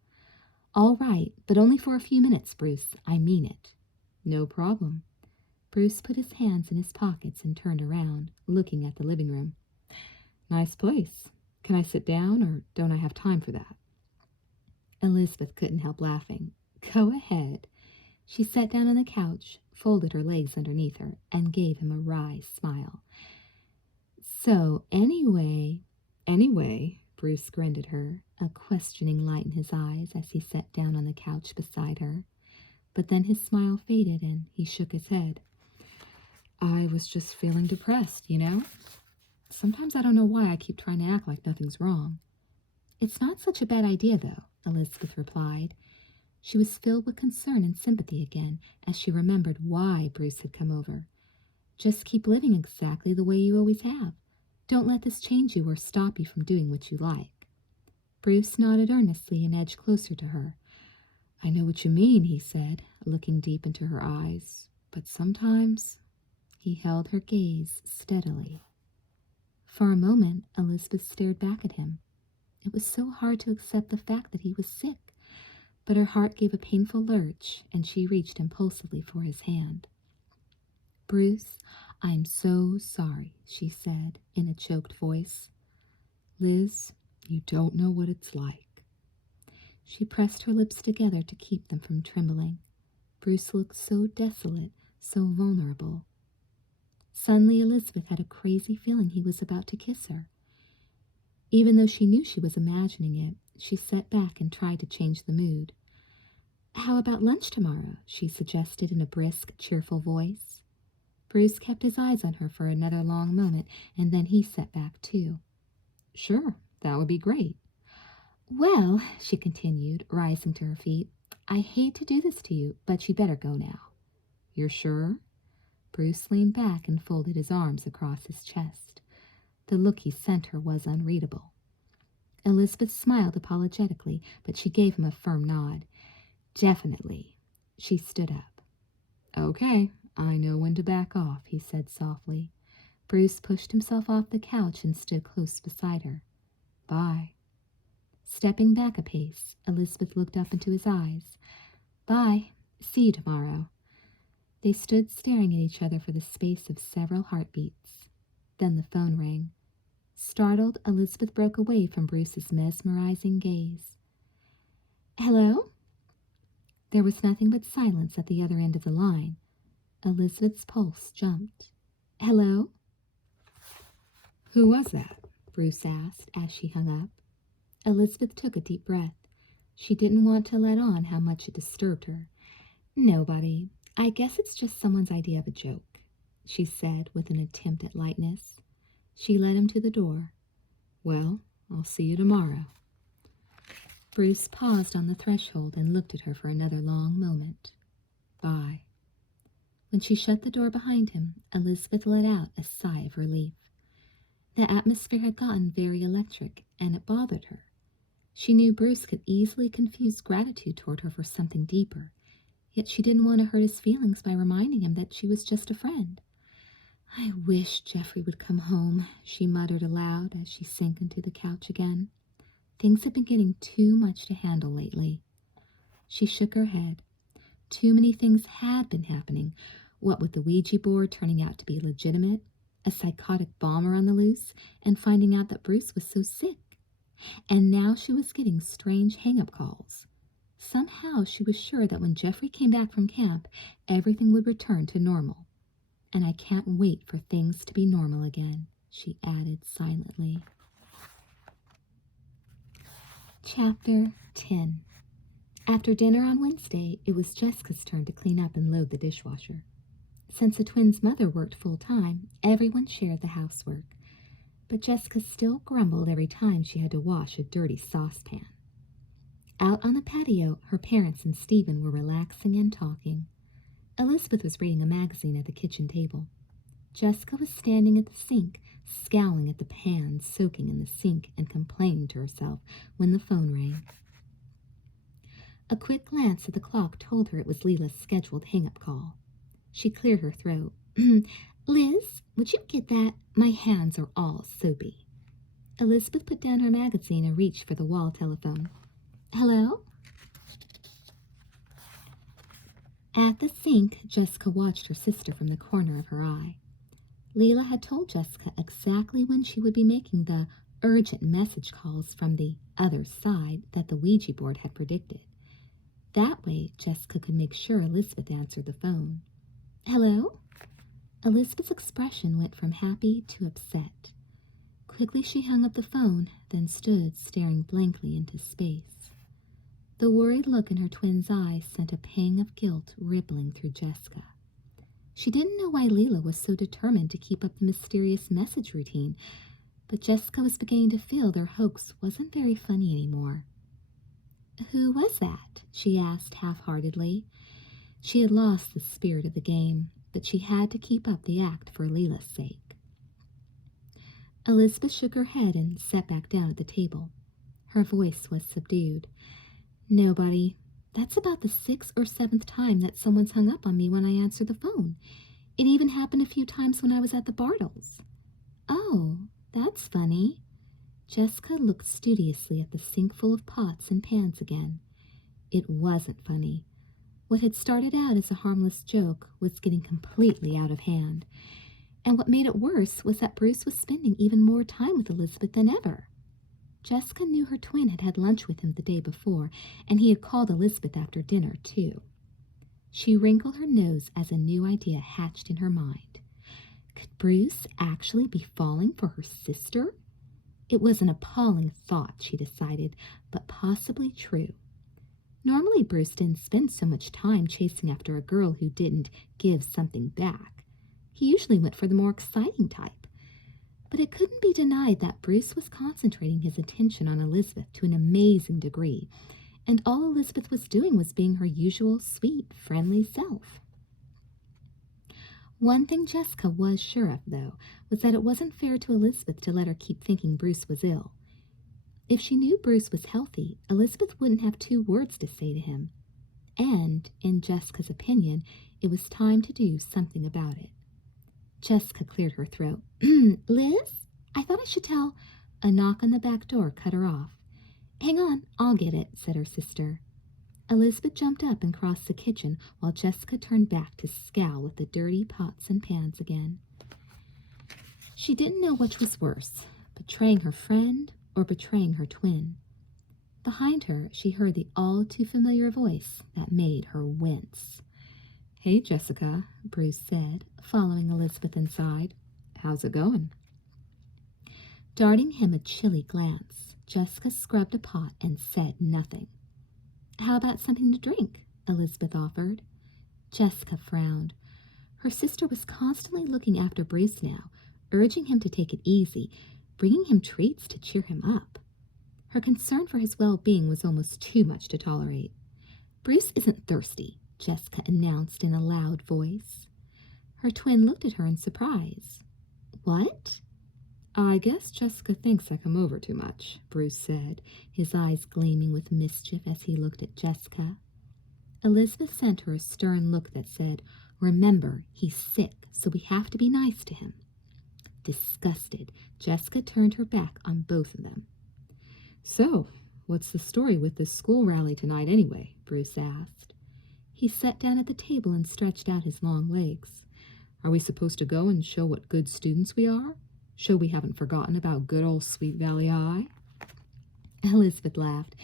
All right, but only for a few minutes, Bruce. I mean it. No problem. Bruce put his hands in his pockets and turned around, looking at the living room. Nice place. Can I sit down, or don't I have time for that? Elizabeth couldn't help laughing. Go ahead. She sat down on the couch, folded her legs underneath her, and gave him a wry smile. So, anyway, Bruce grinned at her, a questioning light in his eyes as he sat down on the couch beside her. But then his smile faded and he shook his head. I was just feeling depressed, you know? Sometimes I don't know why I keep trying to act like nothing's wrong. It's not such a bad idea, though, Elizabeth replied. She was filled with concern and sympathy again as she remembered why Bruce had come over. Just keep living exactly the way you always have. Don't let this change you or stop you from doing what you like. Bruce nodded earnestly and edged closer to her. I know what you mean, he said, looking deep into her eyes. But sometimes... He held her gaze steadily. For a moment, Elizabeth stared back at him. It was so hard to accept the fact that he was sick, but her heart gave a painful lurch, and she reached impulsively for his hand. Bruce, I'm so sorry, she said in a choked voice. Liz, you don't know what it's like. She pressed her lips together to keep them from trembling. Bruce looked so desolate, so vulnerable. Suddenly, Elizabeth had a crazy feeling he was about to kiss her. Even though she knew she was imagining it, she sat back and tried to change the mood. How about lunch tomorrow? She suggested in a brisk, cheerful voice. Bruce kept his eyes on her for another long moment, and then he sat back too. Sure, that would be great. Well, she continued, rising to her feet, I hate to do this to you, but you'd better go now. You're sure? Bruce leaned back and folded his arms across his chest. The look he sent her was unreadable. Elizabeth smiled apologetically, but she gave him a firm nod. Definitely. She stood up. Okay, I know when to back off, he said softly. Bruce pushed himself off the couch and stood close beside her. Bye. Stepping back a pace, Elizabeth looked up into his eyes. Bye. See you tomorrow. They stood staring at each other for the space of several heartbeats. Then the phone rang. Startled, Elizabeth broke away from Bruce's mesmerizing gaze. Hello? There was nothing but silence at the other end of the line. Elizabeth's pulse jumped. Hello? Who was that? Bruce asked as she hung up. Elizabeth took a deep breath. She didn't want to let on how much it disturbed her. Nobody. I guess it's just someone's idea of a joke, she said with an attempt at lightness. She led him to the door. Well, I'll see you tomorrow. Bruce paused on the threshold and looked at her for another long moment. Bye. When she shut the door behind him, Elizabeth let out a sigh of relief. The atmosphere had gotten very electric, and it bothered her. She knew Bruce could easily confuse gratitude toward her for something deeper, yet she didn't want to hurt his feelings by reminding him that she was just a friend. I wish Jeffrey would come home, she muttered aloud as she sank into the couch again. Things have been getting too much to handle lately. She shook her head. Too many things had been happening, what with the Ouija board turning out to be legitimate, a psychotic bomber on the loose, and finding out that Bruce was so sick. And now she was getting strange hang-up calls. Somehow she was sure that when Jeffrey came back from camp, everything would return to normal. And I can't wait for things to be normal again, she added silently. Chapter 10. After dinner on Wednesday, it was Jessica's turn to clean up and load the dishwasher. Since the twins' mother worked full-time, everyone shared the housework. But Jessica still grumbled every time she had to wash a dirty saucepan. Out on the patio, her parents and Stephen were relaxing and talking. Elizabeth was reading a magazine at the kitchen table. Jessica was standing at the sink, scowling at the pans soaking in the sink and complaining to herself when the phone rang. A quick glance at the clock told her it was Leela's scheduled hang-up call. She cleared her throat. Liz, would you get that? My hands are all soapy. Elizabeth put down her magazine and reached for the wall telephone. Hello? At the sink, Jessica watched her sister from the corner of her eye. Leela had told Jessica exactly when she would be making the urgent message calls from the other side that the Ouija board had predicted. That way, Jessica could make sure Elizabeth answered the phone. Hello? Elizabeth's expression went from happy to upset. Quickly she hung up the phone, then stood staring blankly into space. The worried look in her twin's eyes sent a pang of guilt rippling through Jessica. She didn't know why Leela was so determined to keep up the mysterious message routine, but Jessica was beginning to feel their hoax wasn't very funny anymore. "Who was that?" she asked half-heartedly. She had lost the spirit of the game, but she had to keep up the act for Leela's sake. Elizabeth shook her head and sat back down at the table. Her voice was subdued. "Nobody. That's about the 6th or 7th time that someone's hung up on me when I answered the phone. It even happened a few times when I was at the Bartles." "Oh, that's funny." Jessica looked studiously at the sink full of pots and pans again. It wasn't funny. What had started out as a harmless joke was getting completely out of hand. And what made it worse was that Bruce was spending even more time with Elizabeth than ever. Jessica knew her twin had had lunch with him the day before, and he had called Elizabeth after dinner, too. She wrinkled her nose as a new idea hatched in her mind. Could Bruce actually be falling for her sister? It was an appalling thought, she decided, but possibly true. Normally, Bruce didn't spend so much time chasing after a girl who didn't give something back. He usually went for the more exciting type. But it couldn't be denied that Bruce was concentrating his attention on Elizabeth to an amazing degree, and all Elizabeth was doing was being her usual sweet, friendly self. One thing Jessica was sure of, though, was that it wasn't fair to Elizabeth to let her keep thinking Bruce was ill. If she knew Bruce was healthy, Elizabeth wouldn't have 2 words to say to him. And, in Jessica's opinion, it was time to do something about it. Jessica cleared her throat. "Liz, I thought I should tell—" A knock on the back door cut her off. "Hang on, I'll get it," said her sister. Elizabeth jumped up and crossed the kitchen while Jessica turned back to scowl at the dirty pots and pans again. She didn't know which was worse, betraying her friend or betraying her twin. Behind her, she heard the all-too-familiar voice that made her wince. "Hey, Jessica," Bruce said, following Elizabeth inside. "How's it going?" Darting him a chilly glance, Jessica scrubbed a pot and said nothing. "How about something to drink?" Elizabeth offered. Jessica frowned. Her sister was constantly looking after Bruce now, urging him to take it easy, bringing him treats to cheer him up. Her concern for his well-being was almost too much to tolerate. "Bruce isn't thirsty," Jessica announced in a loud voice. Her twin looked at her in surprise. "What?" "I guess Jessica thinks I come over too much," Bruce said, his eyes gleaming with mischief as he looked at Jessica. Elizabeth sent her a stern look that said, "Remember, he's sick, so we have to be nice to him." Disgusted, Jessica turned her back on both of them. "So, what's the story with this school rally tonight anyway?" Bruce asked. He sat down at the table and stretched out his long legs. "Are we supposed to go and show what good students we are? Show we haven't forgotten about good old Sweet Valley High?" Elizabeth laughed.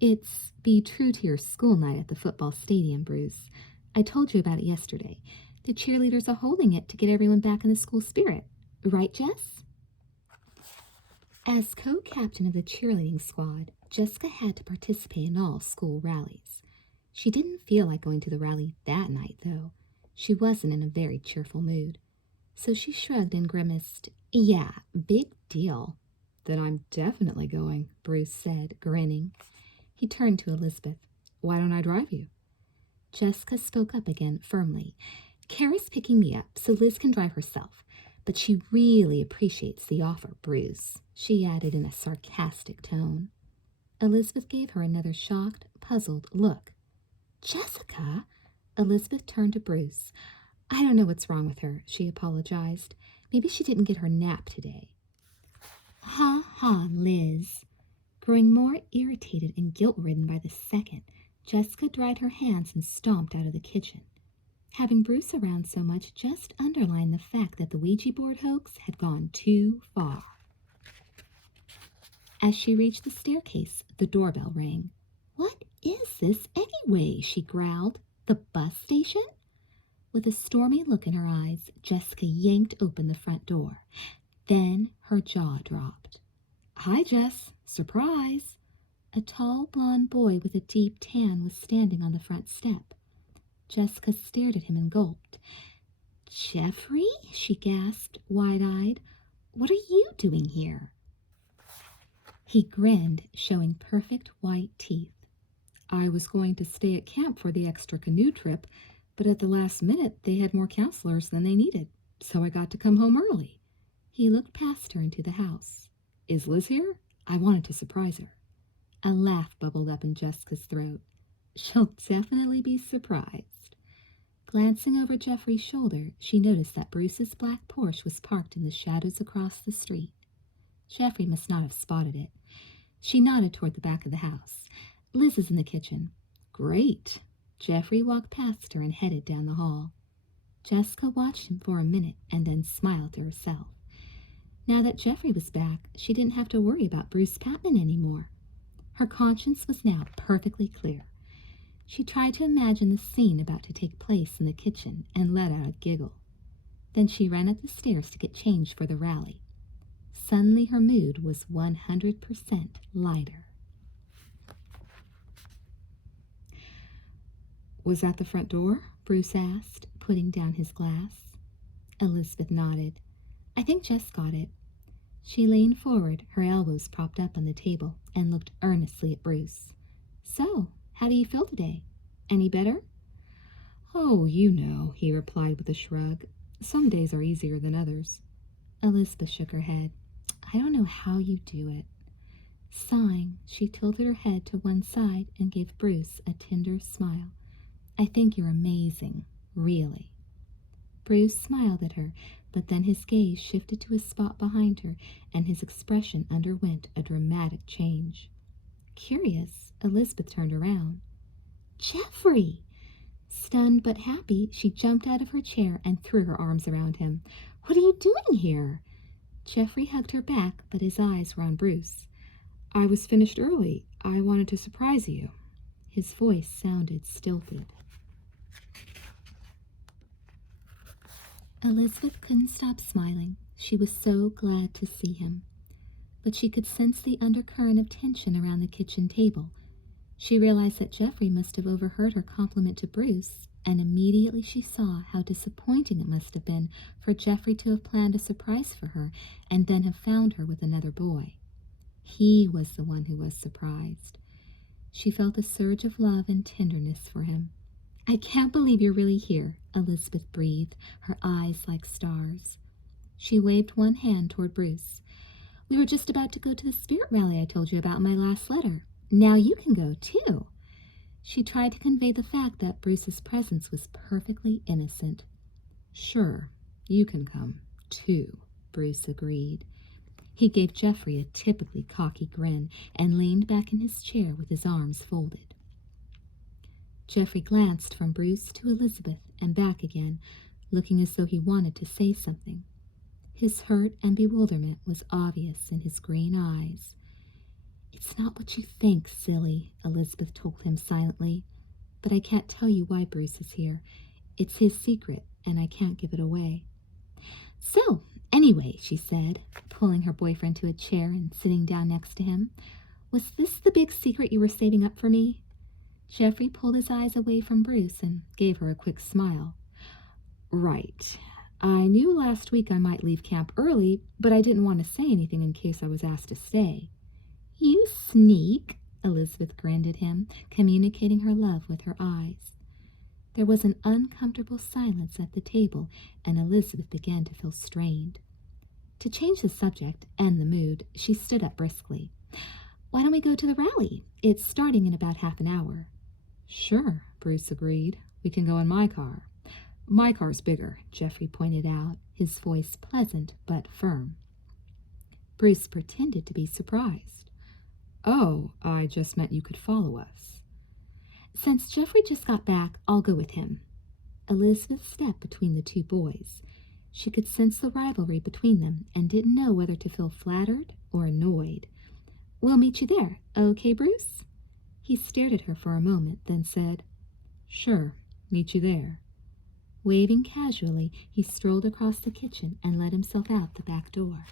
"It's be true to your school night at the football stadium, Bruce. I told you about it yesterday. The cheerleaders are holding it to get everyone back in the school spirit. Right, Jess?" As co-captain of the cheerleading squad, Jessica had to participate in all school rallies. She didn't feel like going to the rally that night, though. She wasn't in a very cheerful mood. So she shrugged and grimaced. "Yeah, big deal." "Then I'm definitely going," Bruce said, grinning. He turned to Elizabeth. "Why don't I drive you?" Jessica spoke up again firmly. "Kara's picking me up, so Liz can drive herself. But she really appreciates the offer, Bruce," she added in a sarcastic tone. Elizabeth gave her another shocked, puzzled look. "Jessica?" Elizabeth turned to Bruce. "I don't know what's wrong with her," she apologized. "Maybe she didn't get her nap today." "Ha ha, Liz." Growing more irritated and guilt-ridden by the second, Jessica dried her hands and stomped out of the kitchen. Having Bruce around so much just underlined the fact that the Ouija board hoax had gone too far. As she reached the staircase, the doorbell rang. "What is this anyway?" she growled. "The bus station?" With a stormy look in her eyes, Jessica yanked open the front door. Then her jaw dropped. "Hi, Jess. Surprise!" A tall blond boy with a deep tan was standing on the front step. Jessica stared at him and gulped. "Jeffrey?" she gasped, wide-eyed. "What are you doing here?" He grinned, showing perfect white teeth. "I was going to stay at camp for the extra canoe trip, but at the last minute they had more counselors than they needed, so I got to come home early." He looked past her into the house. "Is Liz here? I wanted to surprise her." A laugh bubbled up in Jessica's throat. "She'll definitely be surprised." Glancing over Jeffrey's shoulder, she noticed that Bruce's black Porsche was parked in the shadows across the street. Jeffrey must not have spotted it. She nodded toward the back of the house. "Liz is in the kitchen." "Great." Jeffrey walked past her and headed down the hall. Jessica watched him for a minute and then smiled to herself. Now that Jeffrey was back, she didn't have to worry about Bruce Patman anymore. Her conscience was now perfectly clear. She tried to imagine the scene about to take place in the kitchen and let out a giggle. Then she ran up the stairs to get changed for the rally. Suddenly her mood was 100% lighter. "Was that the front door?" Bruce asked, putting down his glass. Elizabeth nodded. "I think Jess got it." She leaned forward, her elbows propped up on the table, and looked earnestly at Bruce. "So, how do you feel today? Any better?" "Oh, you know," he replied with a shrug. "Some days are easier than others." Elizabeth shook her head. "I don't know how you do it." Sighing, she tilted her head to one side and gave Bruce a tender smile. "I think you're amazing, really." Bruce smiled at her, but then his gaze shifted to a spot behind her, and his expression underwent a dramatic change. Curious, Elizabeth turned around. "Jeffrey!" Stunned but happy, she jumped out of her chair and threw her arms around him. "What are you doing here?" Jeffrey hugged her back, but his eyes were on Bruce. "I was finished early. I wanted to surprise you." His voice sounded stilted. Elizabeth couldn't stop smiling. She was so glad to see him. But she could sense the undercurrent of tension around the kitchen table. She realized that Jeffrey must have overheard her compliment to Bruce, and immediately she saw how disappointing it must have been for Jeffrey to have planned a surprise for her and then have found her with another boy. He was the one who was surprised. She felt a surge of love and tenderness for him. "I can't believe you're really here," Elizabeth breathed, her eyes like stars. She waved one hand toward Bruce. "We were just about to go to the spirit rally I told you about in my last letter. Now you can go, too." She tried to convey the fact that Bruce's presence was perfectly innocent. "Sure, you can come, too," Bruce agreed. He gave Jeffrey a typically cocky grin and leaned back in his chair with his arms folded. Jeffrey glanced from Bruce to Elizabeth and back again, looking as though he wanted to say something. His hurt and bewilderment was obvious in his green eyes. "It's not what you think, silly," Elizabeth told him silently. "But I can't tell you why Bruce is here. It's his secret, and I can't give it away." "So, anyway," she said, pulling her boyfriend to a chair and sitting down next to him, "was this the big secret you were saving up for me?" Jeffrey pulled his eyes away from Bruce and gave her a quick smile. "Right. I knew last week I might leave camp early, but I didn't want to say anything in case I was asked to stay." "You sneak," Elizabeth grinned at him, communicating her love with her eyes. There was an uncomfortable silence at the table, and Elizabeth began to feel strained. To change the subject and the mood, she stood up briskly. "Why don't we go to the rally? It's starting in about half an hour." "Sure," Bruce agreed. "We can go in my car." "My car's bigger," Jeffrey pointed out, his voice pleasant but firm. Bruce pretended to be surprised. "Oh, I just meant you could follow us." "Since Jeffrey just got back, I'll go with him." Elizabeth stepped between the two boys. She could sense the rivalry between them and didn't know whether to feel flattered or annoyed. "We'll meet you there, okay, Bruce?" He stared at her for a moment, then said, "Sure, meet you there." Waving casually, he strolled across the kitchen and let himself out the back door.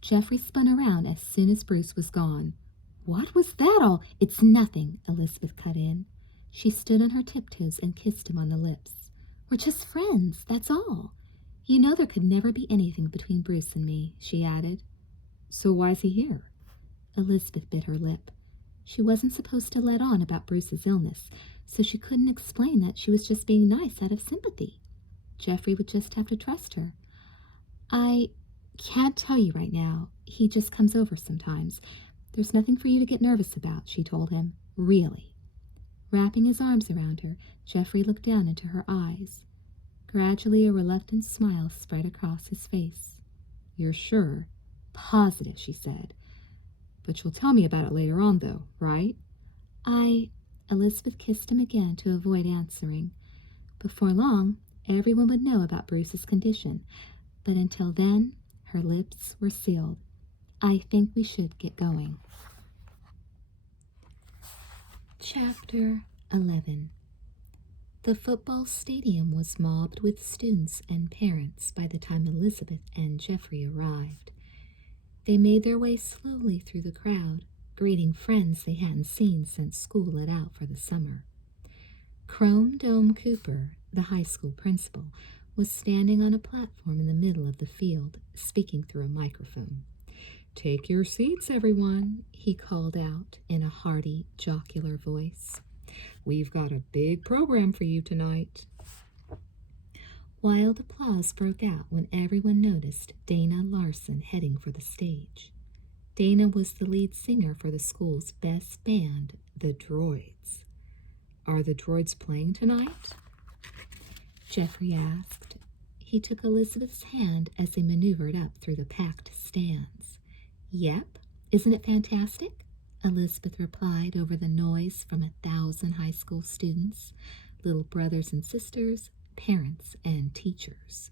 Geoffrey spun around as soon as Bruce was gone. "What was that all?" "It's nothing," Elizabeth cut in. She stood on her tiptoes and kissed him on the lips. "We're just friends, that's all. You know there could never be anything between Bruce and me," she added. "So why's he here?" Elizabeth bit her lip. She wasn't supposed to let on about Bruce's illness, so she couldn't explain that she was just being nice out of sympathy. Geoffrey would just have to trust her. "I can't tell you right now. He just comes over sometimes. There's nothing for you to get nervous about," she told him. "Really." Wrapping his arms around her, Geoffrey looked down into her eyes. Gradually, a reluctant smile spread across his face. "You're sure?" "Positive," she said. "But you'll tell me about it later on, though, right?" Elizabeth kissed him again to avoid answering. Before long, everyone would know about Bruce's condition, but until then, her lips were sealed. "I think we should get going." Chapter 11. The football stadium was mobbed with students and parents by the time Elizabeth and Geoffrey arrived. They made their way slowly through the crowd, greeting friends they hadn't seen since school let out for the summer. Chrome Dome Cooper, the high school principal, was standing on a platform in the middle of the field, speaking through a microphone. "Take your seats, everyone," he called out in a hearty, jocular voice. "We've got a big program for you tonight." Wild applause broke out when everyone noticed Dana Larson heading for the stage. Dana was the lead singer for the school's best band, the Droids. "Are the Droids playing tonight?" Geoffrey asked. He took Elizabeth's hand as they maneuvered up through the packed stands. "Yep, isn't it fantastic?" Elizabeth replied over the noise from 1,000 high school students, little brothers and sisters, parents and teachers.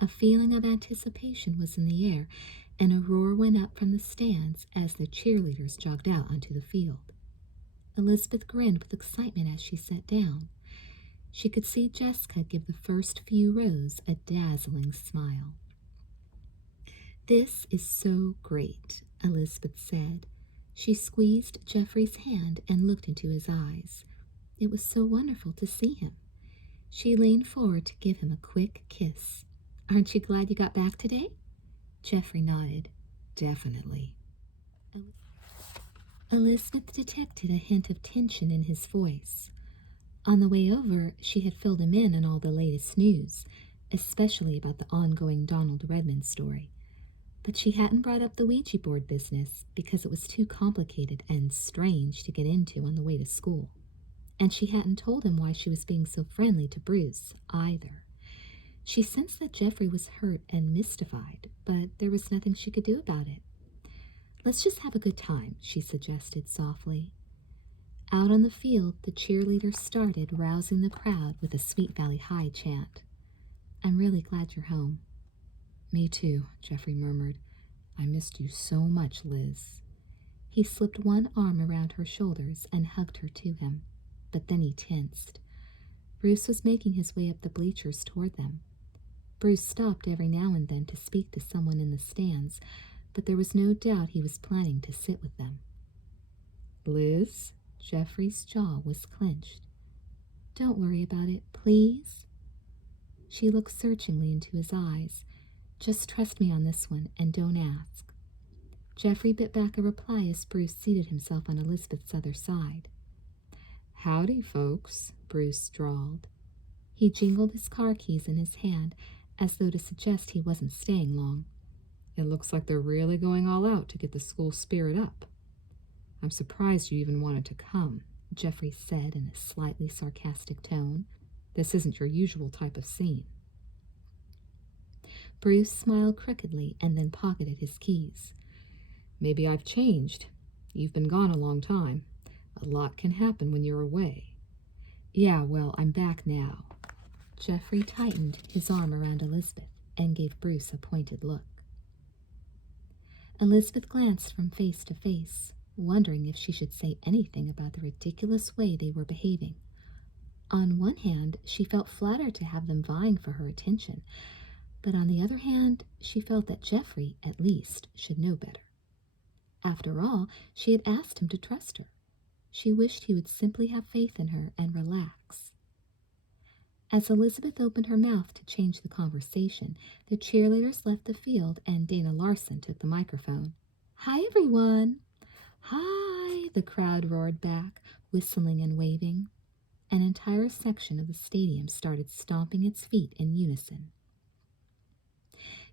A feeling of anticipation was in the air, and a roar went up from the stands as the cheerleaders jogged out onto the field. Elizabeth grinned with excitement as she sat down. She could see Jessica give the first few rows a dazzling smile. "This is so great," Elizabeth said. She squeezed Geoffrey's hand and looked into his eyes. It was so wonderful to see him. She leaned forward to give him a quick kiss. "Aren't you glad you got back today?" Geoffrey nodded. "Definitely." Elizabeth detected a hint of tension in his voice. On the way over, she had filled him in on all the latest news, especially about the ongoing Donald Redmond story. But she hadn't brought up the Ouija board business because it was too complicated and strange to get into on the way to school. And she hadn't told him why she was being so friendly to Bruce, either. She sensed that Geoffrey was hurt and mystified, but there was nothing she could do about it. "Let's just have a good time," she suggested softly. Out on the field, the cheerleaders started rousing the crowd with a Sweet Valley High chant. "I'm really glad you're home." "Me too," Geoffrey murmured. "I missed you so much, Liz." He slipped one arm around her shoulders and hugged her to him, but then he tensed. Bruce was making his way up the bleachers toward them. Bruce stopped every now and then to speak to someone in the stands, but there was no doubt he was planning to sit with them. "Liz?" Geoffrey's jaw was clenched. "Don't worry about it, please." She looked searchingly into his eyes. "Just trust me on this one, and don't ask." Geoffrey bit back a reply as Bruce seated himself on Elizabeth's other side. "Howdy, folks," Bruce drawled. He jingled his car keys in his hand, as though to suggest he wasn't staying long. "It looks like they're really going all out to get the school spirit up." "I'm surprised you even wanted to come," Geoffrey said in a slightly sarcastic tone. "This isn't your usual type of scene." Bruce smiled crookedly and then pocketed his keys. "Maybe I've changed. You've been gone a long time. A lot can happen when you're away." "Yeah, well, I'm back now." Geoffrey tightened his arm around Elizabeth and gave Bruce a pointed look. Elizabeth glanced from face to face, wondering if she should say anything about the ridiculous way they were behaving. On one hand, she felt flattered to have them vying for her attention, but on the other hand, she felt that Geoffrey, at least, should know better. After all, she had asked him to trust her. She wished he would simply have faith in her and relax. As Elizabeth opened her mouth to change the conversation, the cheerleaders left the field and Dana Larson took the microphone. "Hi, everyone!" "Hi!" the crowd roared back, whistling and waving. An entire section of the stadium started stomping its feet in unison.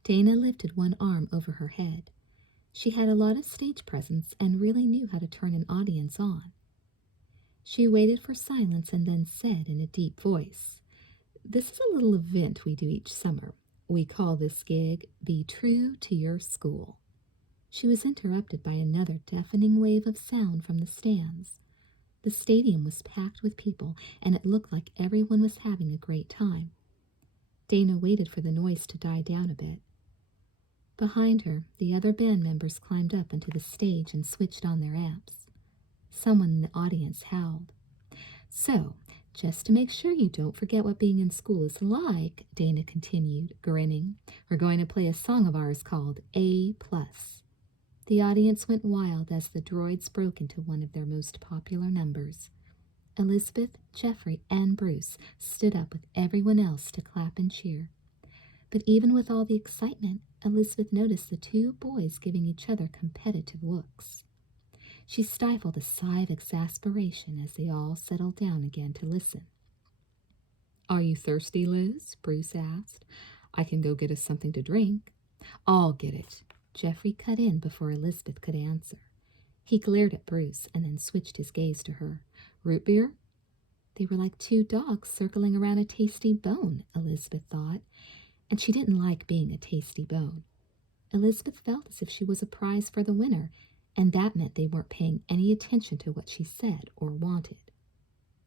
Dana lifted one arm over her head. She had a lot of stage presence and really knew how to turn an audience on. She waited for silence and then said in a deep voice, "This is a little event we do each summer. We call this gig Be True to Your School." She was interrupted by another deafening wave of sound from the stands. The stadium was packed with people, and it looked like everyone was having a great time. Dana waited for the noise to die down a bit. Behind her, the other band members climbed up onto the stage and switched on their amps. Someone in the audience howled. "So, just to make sure you don't forget what being in school is like," Dana continued, grinning, "we're going to play a song of ours called A+. The audience went wild as the droids broke into one of their most popular numbers. Elizabeth, Geoffrey, and Bruce stood up with everyone else to clap and cheer. But even with all the excitement, Elizabeth noticed the two boys giving each other competitive looks. She stifled a sigh of exasperation as they all settled down again to listen. "Are you thirsty, Liz?" Bruce asked. "I can go get us something to drink." "I'll get it." Geoffrey cut in before Elizabeth could answer. He glared at Bruce and then switched his gaze to her. "Root beer?" They were like two dogs circling around a tasty bone, Elizabeth thought, and she didn't like being a tasty bone. Elizabeth felt as if she was a prize for the winner, and that meant they weren't paying any attention to what she said or wanted.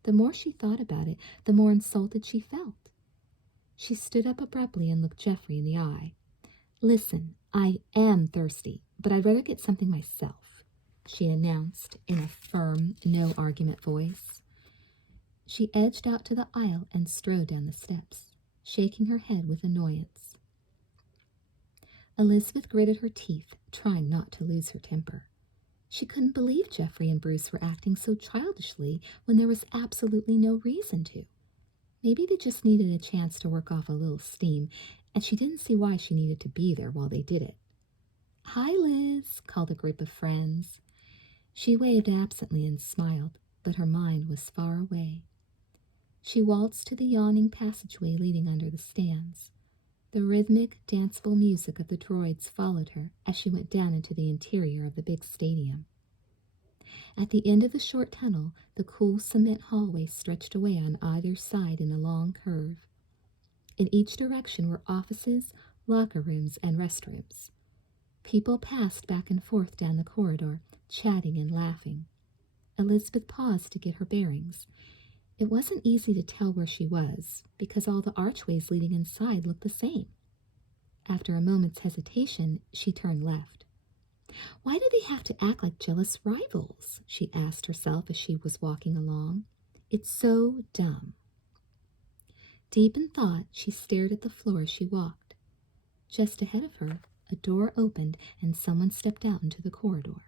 The more she thought about it, the more insulted she felt. She stood up abruptly and looked Geoffrey in the eye. "Listen, I am thirsty, but I'd rather get something myself," she announced in a firm, no-argument voice. She edged out to the aisle and strode down the steps, shaking her head with annoyance. Elizabeth gritted her teeth, trying not to lose her temper. She couldn't believe Geoffrey and Bruce were acting so childishly when there was absolutely no reason to. Maybe they just needed a chance to work off a little steam, and she didn't see why she needed to be there while they did it. "Hi, Liz," called a group of friends. She waved absently and smiled, but her mind was far away. She waltzed to the yawning passageway leading under the stands. The rhythmic, danceable music of the droids followed her as she went down into the interior of the big stadium. At the end of the short tunnel, the cool cement hallway stretched away on either side in a long curve. In each direction were offices, locker rooms, and restrooms. People passed back and forth down the corridor, chatting and laughing. Elizabeth paused to get her bearings. It wasn't easy to tell where she was, because all the archways leading inside looked the same. After a moment's hesitation, she turned left. "Why do they have to act like jealous rivals?" she asked herself as she was walking along. "It's so dumb." Deep in thought, she stared at the floor as she walked. Just ahead of her, a door opened and someone stepped out into the corridor.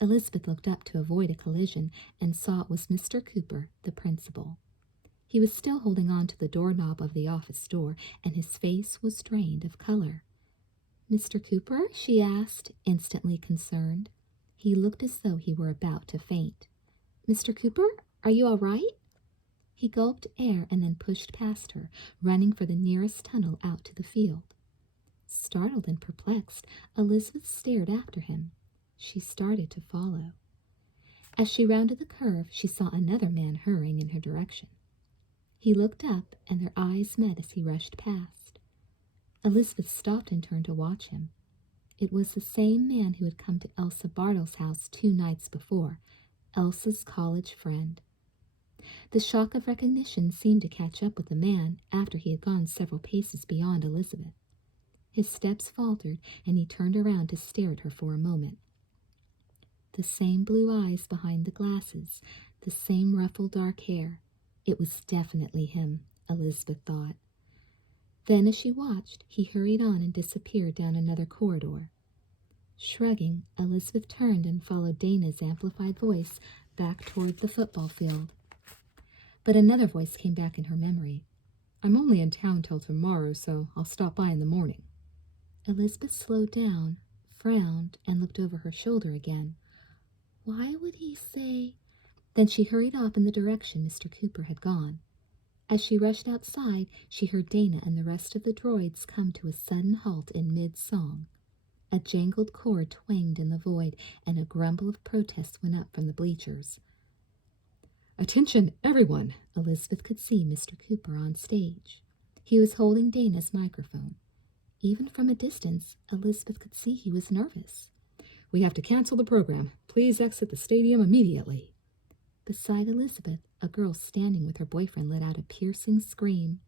Elizabeth looked up to avoid a collision and saw it was Mr. Cooper, the principal. He was still holding on to the doorknob of the office door, and his face was drained of color. "Mr. Cooper?" she asked, instantly concerned. He looked as though he were about to faint. "Mr. Cooper, are you all right?" He gulped air and then pushed past her, running for the nearest tunnel out to the field. Startled and perplexed, Elizabeth stared after him. She started to follow. As she rounded the curve, she saw another man hurrying in her direction. He looked up, and their eyes met as he rushed past. Elizabeth stopped and turned to watch him. It was the same man who had come to Elsa Bartle's house 2 nights before, Elsa's college friend. The shock of recognition seemed to catch up with the man after he had gone several paces beyond Elizabeth. His steps faltered, and he turned around to stare at her for a moment. The same blue eyes behind the glasses, the same ruffled dark hair. It was definitely him, Elizabeth thought. Then, as she watched, he hurried on and disappeared down another corridor. Shrugging, Elizabeth turned and followed Dana's amplified voice back toward the football field. But another voice came back in her memory. "I'm only in town till tomorrow, so I'll stop by in the morning." Elizabeth slowed down, frowned, and looked over her shoulder again. Why would he say? Then she hurried off in the direction Mr. Cooper had gone. As she rushed outside, she heard Dana and the rest of the droids come to a sudden halt in mid-song. A jangled chord twanged in the void, and a grumble of protest went up from the bleachers. "Attention, everyone!" Elizabeth could see Mr. Cooper on stage. He was holding Dana's microphone. Even from a distance, Elizabeth could see he was nervous. "We have to cancel the program. Please exit the stadium immediately." Beside Elizabeth, a girl standing with her boyfriend let out a piercing scream.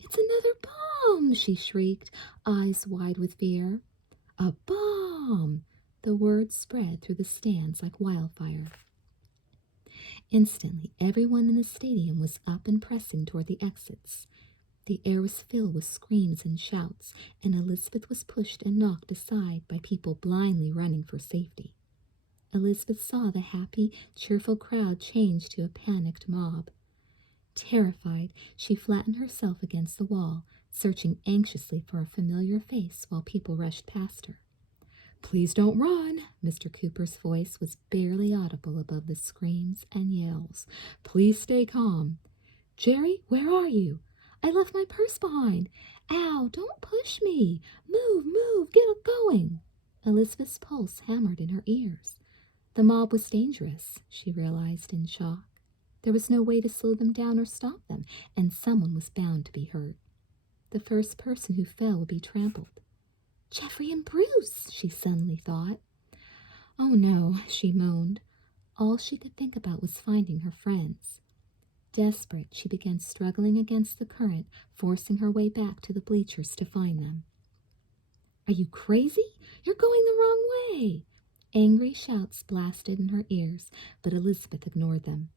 "It's another bomb!" she shrieked, eyes wide with fear. "A bomb!" The word spread through the stands like wildfire. Instantly, everyone in the stadium was up and pressing toward the exits. The air was filled with screams and shouts, and Elizabeth was pushed and knocked aside by people blindly running for safety. Elizabeth saw the happy, cheerful crowd change to a panicked mob. Terrified, she flattened herself against the wall, searching anxiously for a familiar face while people rushed past her. "Please don't run!" Mr. Cooper's voice was barely audible above the screams and yells. "Please stay calm." "Jerry, where are you?" "I left my purse behind." "Ow, don't push me." Move, get going." Elizabeth's pulse hammered in her ears. The mob was dangerous, she realized in shock. There was no way to slow them down or stop them, and someone was bound to be hurt. The first person who fell would be trampled. Jeffrey and Bruce, she suddenly thought. "Oh no," she moaned. All she could think about was finding her friends. Desperate, she began struggling against the current, forcing her way back to the bleachers to find them. "Are you crazy? You're going the wrong way!" Angry shouts blasted in her ears, but Elizabeth ignored them.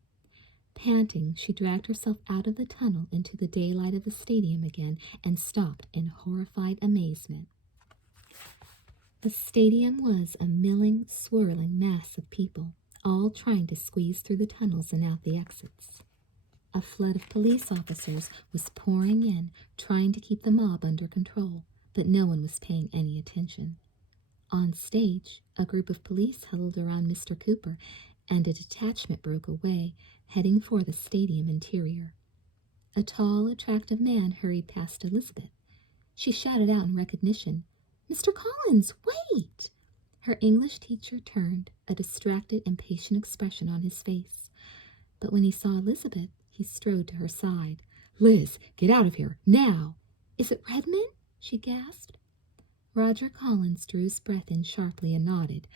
Panting, she dragged herself out of the tunnel into the daylight of the stadium again and stopped in horrified amazement. The stadium was a milling, swirling mass of people, all trying to squeeze through the tunnels and out the exits. A flood of police officers was pouring in, trying to keep the mob under control, but no one was paying any attention. On stage, a group of police huddled around Mr. Cooper, and a detachment broke away, heading for the stadium interior. A tall, attractive man hurried past Elizabeth. She shouted out in recognition, "Mr. Collins, wait!" Her English teacher turned, a distracted, impatient expression on his face. But when he saw Elizabeth, he strode to her side. "Liz, get out of here, now!" "Is it Redmond?" she gasped. Roger Collins drew his breath in sharply and nodded.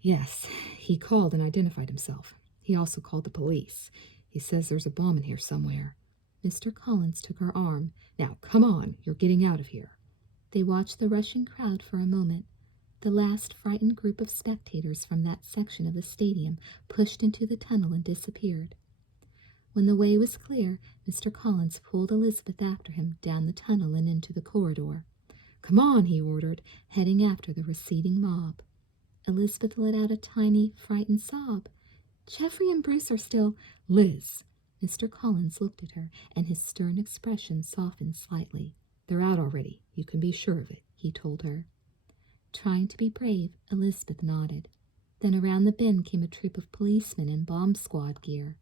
"Yes, he called and identified himself. He also called the police. He says there's a bomb in here somewhere." Mr. Collins took her arm. "Now, come on, you're getting out of here." They watched the rushing crowd for a moment. The last frightened group of spectators from that section of the stadium pushed into the tunnel and disappeared. When the way was clear, Mr. Collins pulled Elizabeth after him down the tunnel and into the corridor. "Come on," he ordered, heading after the receding mob. Elizabeth let out a tiny, frightened sob. "Jeffrey and Bruce are still—" "Liz!" Mr. Collins looked at her, and his stern expression softened slightly. "They're out already. You can be sure of it," he told her. Trying to be brave, Elizabeth nodded. Then around the bend came a troop of policemen in bomb squad gear.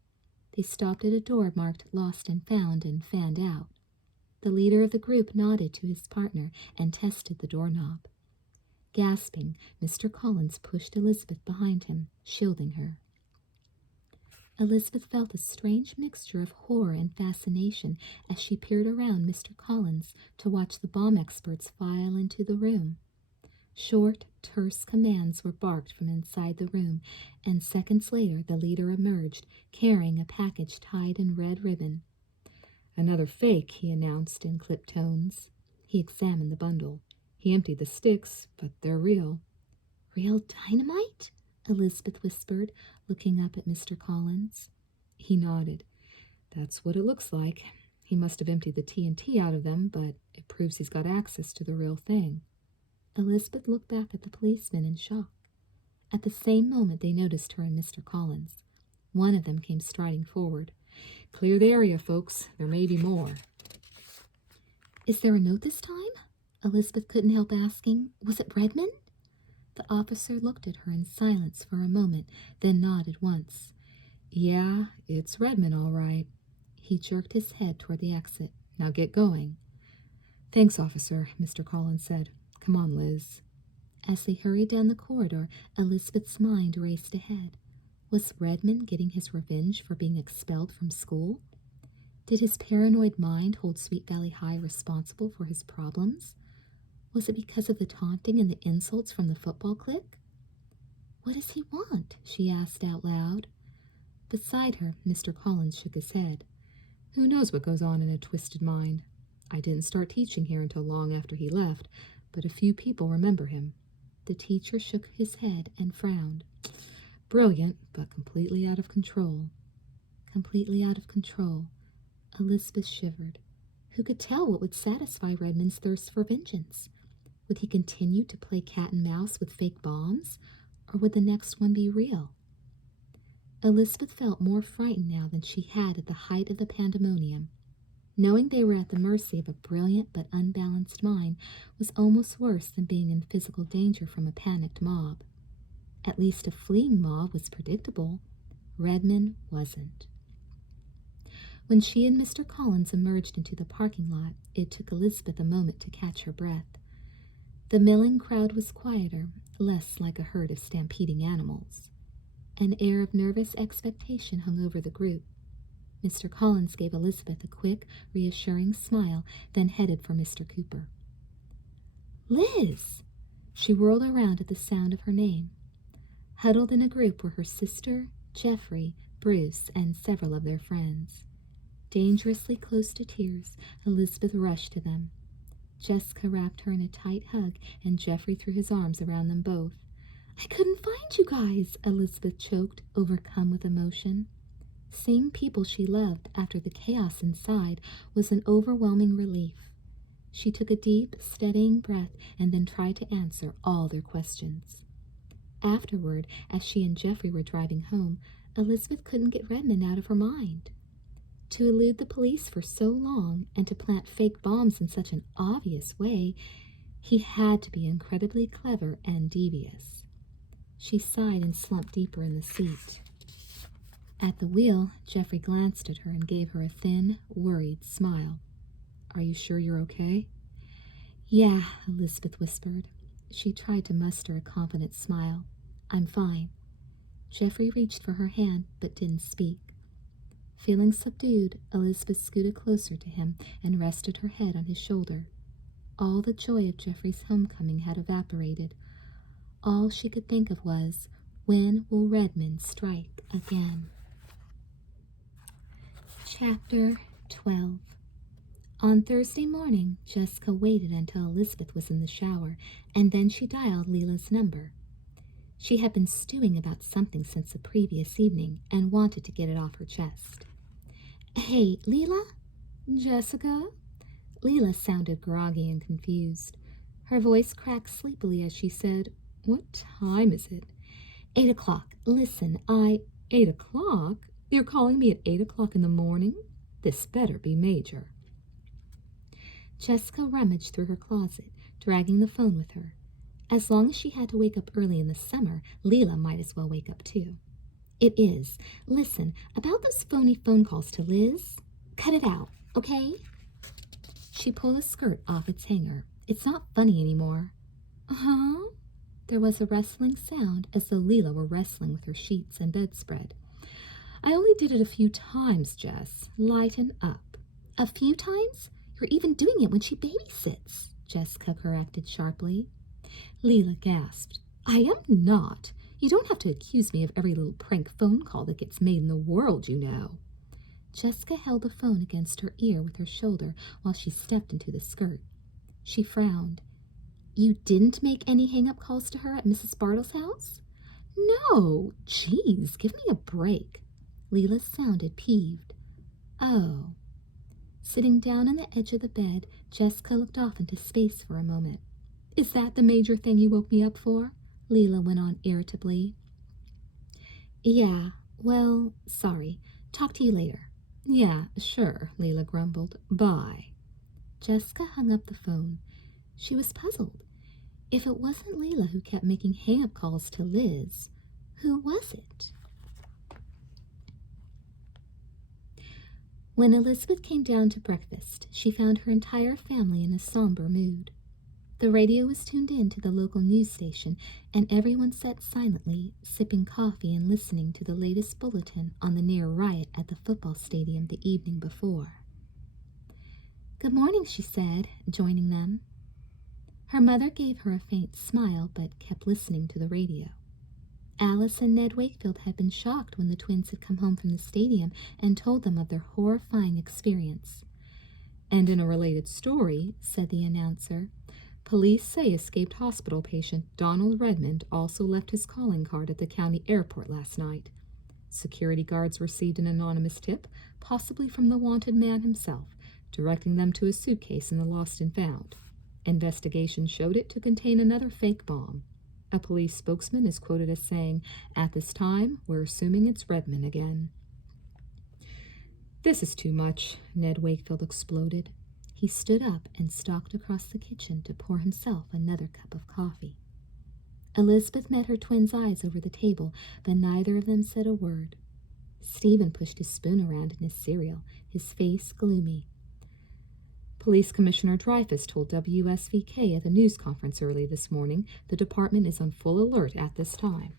They stopped at a door marked "Lost and Found" and fanned out. The leader of the group nodded to his partner and tested the doorknob. Gasping, Mr. Collins pushed Elizabeth behind him, shielding her. Elizabeth felt a strange mixture of horror and fascination as she peered around Mr. Collins to watch the bomb experts file into the room. Short, terse commands were barked from inside the room, and seconds later the leader emerged, carrying a package tied in red ribbon. "Another fake," he announced in clipped tones. He examined the bundle. "He emptied the sticks, but they're real." "Real dynamite?" Elizabeth whispered, looking up at Mr. Collins. He nodded. That's what it looks like. He must have emptied the TNT out of them, but it proves he's got access to the real thing. Elizabeth looked back at the policeman in shock. At the same moment they noticed her and Mr. Collins. One of them came striding forward. Clear the area, folks. There may be more. Is there a note this time? Elizabeth couldn't help asking. Was it Redmond? The officer looked at her in silence for a moment, then nodded once. Yeah, it's Redmond, all right. He jerked his head toward the exit. Now get going. Thanks, officer, Mr. Collins said. Come on, Liz. As they hurried down the corridor, Elizabeth's mind raced ahead. Was Redmond getting his revenge for being expelled from school? Did his paranoid mind hold Sweet Valley High responsible for his problems? Was it because of the taunting and the insults from the football clique? What does he want? She asked out loud. Beside her, Mr. Collins shook his head. Who knows what goes on in a twisted mind? I didn't start teaching here until long after he left, but a few people remember him. The teacher shook his head and frowned. Brilliant, but completely out of control. Completely out of control. Elizabeth shivered. Who could tell what would satisfy Redmond's thirst for vengeance? Would he continue to play cat and mouse with fake bombs, or would the next one be real? Elizabeth felt more frightened now than she had at the height of the pandemonium. Knowing they were at the mercy of a brilliant but unbalanced mind was almost worse than being in physical danger from a panicked mob. At least a fleeing mob was predictable. Redmond wasn't. When she and Mr. Collins emerged into the parking lot, it took Elizabeth a moment to catch her breath. The milling crowd was quieter, less like a herd of stampeding animals. An air of nervous expectation hung over the group. Mr. Collins gave Elizabeth a quick, reassuring smile, then headed for Mr. Cooper. Liz! She whirled around at the sound of her name. Huddled in a group were her sister, Jeffrey, Bruce, and several of their friends. Dangerously close to tears, Elizabeth rushed to them. Jessica wrapped her in a tight hug, and Jeffrey threw his arms around them both. I couldn't find you guys, Elizabeth choked, overcome with emotion. Seeing people she loved after the chaos inside was an overwhelming relief. She took a deep, steadying breath and then tried to answer all their questions. Afterward, as she and Jeffrey were driving home, Elizabeth couldn't get Redmond out of her mind. To elude the police for so long and to plant fake bombs in such an obvious way, he had to be incredibly clever and devious. She sighed and slumped deeper in the seat. At the wheel, Jeffrey glanced at her and gave her a thin, worried smile. Are you sure you're okay? Yeah, Elizabeth whispered. She tried to muster a confident smile. I'm fine. Jeffrey reached for her hand, but didn't speak. Feeling subdued, Elizabeth scooted closer to him and rested her head on his shoulder. All the joy of Jeffrey's homecoming had evaporated. All she could think of was, when will Redmond strike again? Chapter 12. On Thursday morning, Jessica waited until Elizabeth was in the shower, and then she dialed Leela's number. She had been stewing about something since the previous evening and wanted to get it off her chest. Hey, Leela? Jessica? Leela sounded groggy and confused. Her voice cracked sleepily as she said, What time is it? 8 o'clock. Listen, 8 o'clock? You're calling me at 8 o'clock in the morning? This better be major. Jessica rummaged through her closet, dragging the phone with her. As long as she had to wake up early in the summer, Leela might as well wake up too. It is. Listen, about those phony phone calls to Liz, cut it out, okay? She pulled a skirt off its hanger. It's not funny anymore. Huh? There was a rustling sound as though Leela were wrestling with her sheets and bedspread. I only did it a few times, Jess. Lighten up. A few times? You're even doing it when she babysits, Jessica corrected sharply. Leela gasped. I am not. You don't have to accuse me of every little prank phone call that gets made in the world, you know. Jessica held the phone against her ear with her shoulder while she stepped into the skirt. She frowned. You didn't make any hang-up calls to her at Mrs. Bartle's house? No. Geez, give me a break. Leela sounded peeved. Oh. Sitting down on the edge of the bed, Jessica looked off into space for a moment. Is that the major thing you woke me up for? Leela went on irritably. Yeah, well, sorry. Talk to you later. Yeah, sure, Leela grumbled. Bye. Jessica hung up the phone. She was puzzled. If it wasn't Leela who kept making hang-up calls to Liz, who was it? When Elizabeth came down to breakfast, she found her entire family in a somber mood. The radio was tuned in to the local news station, and everyone sat silently, sipping coffee and listening to the latest bulletin on the near riot at the football stadium the evening before. Good morning, she said, joining them. Her mother gave her a faint smile, but kept listening to the radio. Alice and Ned Wakefield had been shocked when the twins had come home from the stadium and told them of their horrifying experience. And in a related story, said the announcer, police say escaped hospital patient Donald Redmond also left his calling card at the county airport last night. Security guards received an anonymous tip, possibly from the wanted man himself, directing them to a suitcase in the lost and found. Investigation showed it to contain another fake bomb. A police spokesman is quoted as saying, "At this time, we're assuming it's Redmond again." This is too much, Ned Wakefield exploded. He stood up and stalked across the kitchen to pour himself another cup of coffee. Elizabeth met her twins' eyes over the table, but neither of them said a word. Stephen pushed his spoon around in his cereal, his face gloomy. Police Commissioner Dreyfus told WSVK at the news conference early this morning the department is on full alert at this time.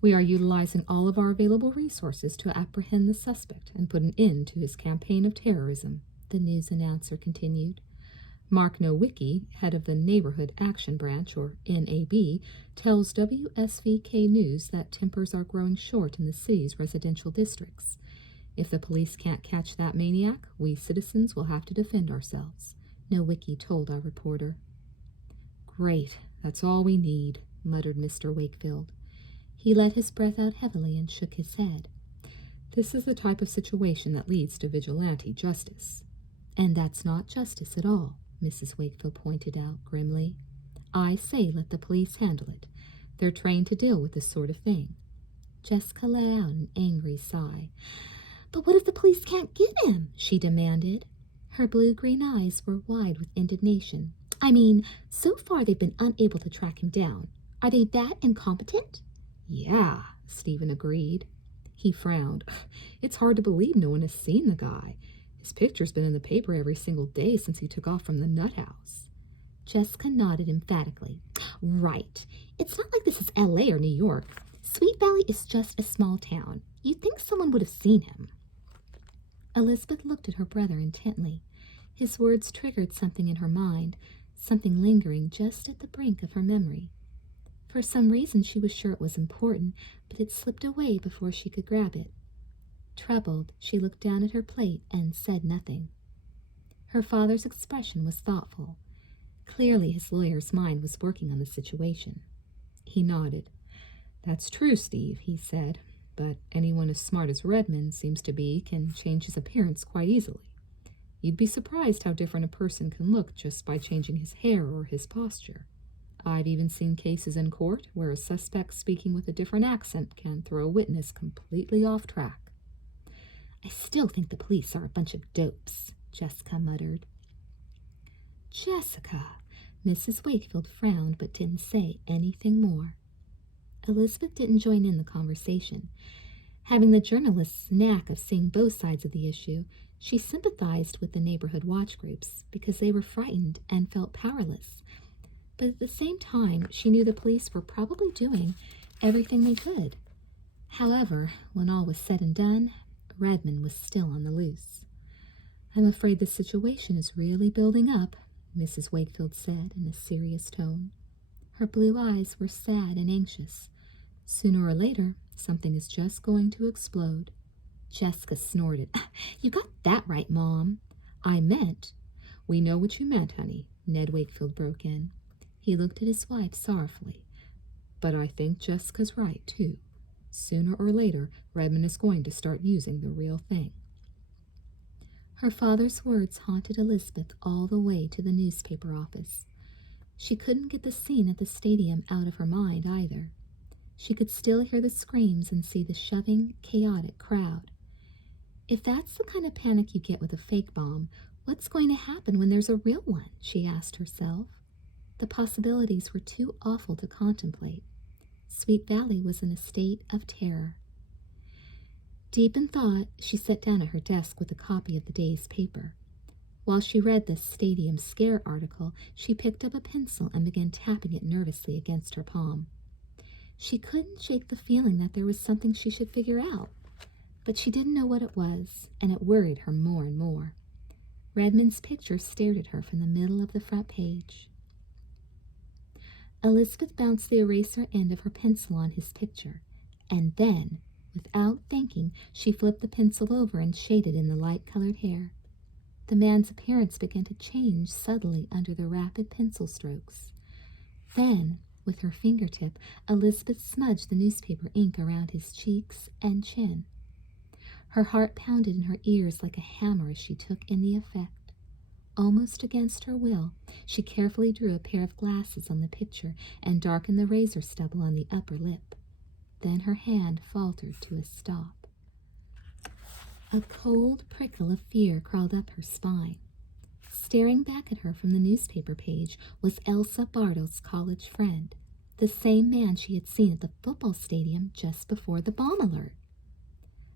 We are utilizing all of our available resources to apprehend the suspect and put an end to his campaign of terrorism, the news announcer continued. Mark Nowicki, head of the Neighborhood Action Branch, or NAB, tells WSVK News that tempers are growing short in the city's residential districts. If the police can't catch that maniac, we citizens will have to defend ourselves, Nowicki told our reporter. Great, that's all we need, muttered Mr. Wakefield. He let his breath out heavily and shook his head. This is the type of situation that leads to vigilante justice. And that's not justice at all, Mrs. Wakefield pointed out grimly. I say let the police handle it. They're trained to deal with this sort of thing. Jessica let out an angry sigh. But what if the police can't get him? She demanded. Her blue-green eyes were wide with indignation. I mean, so far they've been unable to track him down. Are they that incompetent? Yeah, Stephen agreed. He frowned. It's hard to believe no one has seen the guy. His picture's been in the paper every single day since he took off from the nut house. Jessica nodded emphatically. Right. It's not like this is L.A. or New York. Sweet Valley is just a small town. You'd think someone would have seen him. Elizabeth looked at her brother intently. His words triggered something in her mind, something lingering just at the brink of her memory. For some reason she was sure it was important, but it slipped away before she could grab it. Troubled, she looked down at her plate and said nothing. Her father's expression was thoughtful. Clearly his lawyer's mind was working on the situation. He nodded. That's true, Steve, he said, but anyone as smart as Redmond seems to be can change his appearance quite easily. You'd be surprised how different a person can look just by changing his hair or his posture. I've even seen cases in court where a suspect speaking with a different accent can throw a witness completely off track. I still think the police are a bunch of dopes, Jessica muttered. Jessica, Mrs. Wakefield frowned but didn't say anything more. Elizabeth didn't join in the conversation. Having the journalist's knack of seeing both sides of the issue, she sympathized with the neighborhood watch groups because they were frightened and felt powerless. But at the same time, she knew the police were probably doing everything they could. However, when all was said and done, Redmond was still on the loose. I'm afraid the situation is really building up, Mrs. Wakefield said in a serious tone. Her blue eyes were sad and anxious. Sooner or later, something is just going to explode. Jessica snorted. You got that right, Mom. I meant. We know what you meant, honey, Ned Wakefield broke in. He looked at his wife sorrowfully. But I think Jessica's right, too. Sooner or later, Redmond is going to start using the real thing. Her father's words haunted Elizabeth all the way to the newspaper office. She couldn't get the scene at the stadium out of her mind either. She could still hear the screams and see the shoving, chaotic crowd. If that's the kind of panic you get with a fake bomb, what's going to happen when there's a real one? She asked herself. The possibilities were too awful to contemplate. Sweet Valley was in a state of terror. Deep in thought, she sat down at her desk with a copy of the day's paper. While she read the Stadium Scare article, she picked up a pencil and began tapping it nervously against her palm. She couldn't shake the feeling that there was something she should figure out, but she didn't know what it was, and it worried her more and more. Redmond's picture stared at her from the middle of the front page. Elizabeth bounced the eraser end of her pencil on his picture, and then, without thinking, she flipped the pencil over and shaded in the light-colored hair. The man's appearance began to change subtly under the rapid pencil strokes. Then, with her fingertip, Elizabeth smudged the newspaper ink around his cheeks and chin. Her heart pounded in her ears like a hammer as she took in the effect. Almost against her will, she carefully drew a pair of glasses on the picture and darkened the razor stubble on the upper lip. Then her hand faltered to a stop. A cold prickle of fear crawled up her spine. Staring back at her from the newspaper page was Elsa Bartle's college friend, the same man she had seen at the football stadium just before the bomb alert.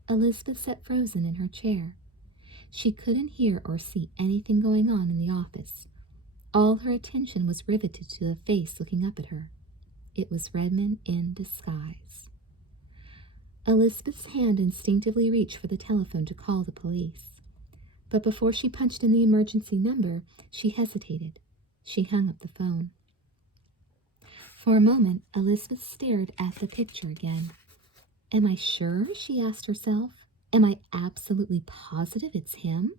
Elizabeth sat frozen in her chair. She couldn't hear or see anything going on in the office. All her attention was riveted to the face looking up at her. It was Redmond in disguise. Elizabeth's hand instinctively reached for the telephone to call the police. But before she punched in the emergency number, she hesitated. She hung up the phone. For a moment, Elizabeth stared at the picture again. Am I sure? She asked herself. Am I absolutely positive it's him?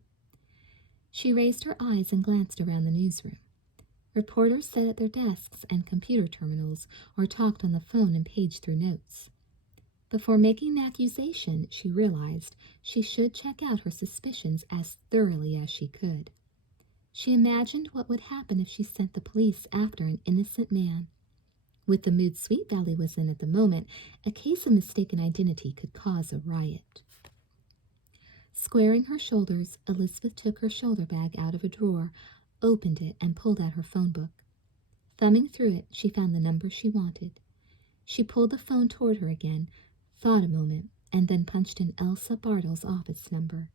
She raised her eyes and glanced around the newsroom. Reporters sat at their desks and computer terminals or talked on the phone and paged through notes. Before making an accusation, she realized she should check out her suspicions as thoroughly as she could. She imagined what would happen if she sent the police after an innocent man. With the mood Sweet Valley was in at the moment, a case of mistaken identity could cause a riot. Squaring her shoulders, Elizabeth took her shoulder bag out of a drawer, opened it, and pulled out her phone book. Thumbing through it, she found the number she wanted. She pulled the phone toward her again, thought a moment, and then punched in Elsa Bartle's office number.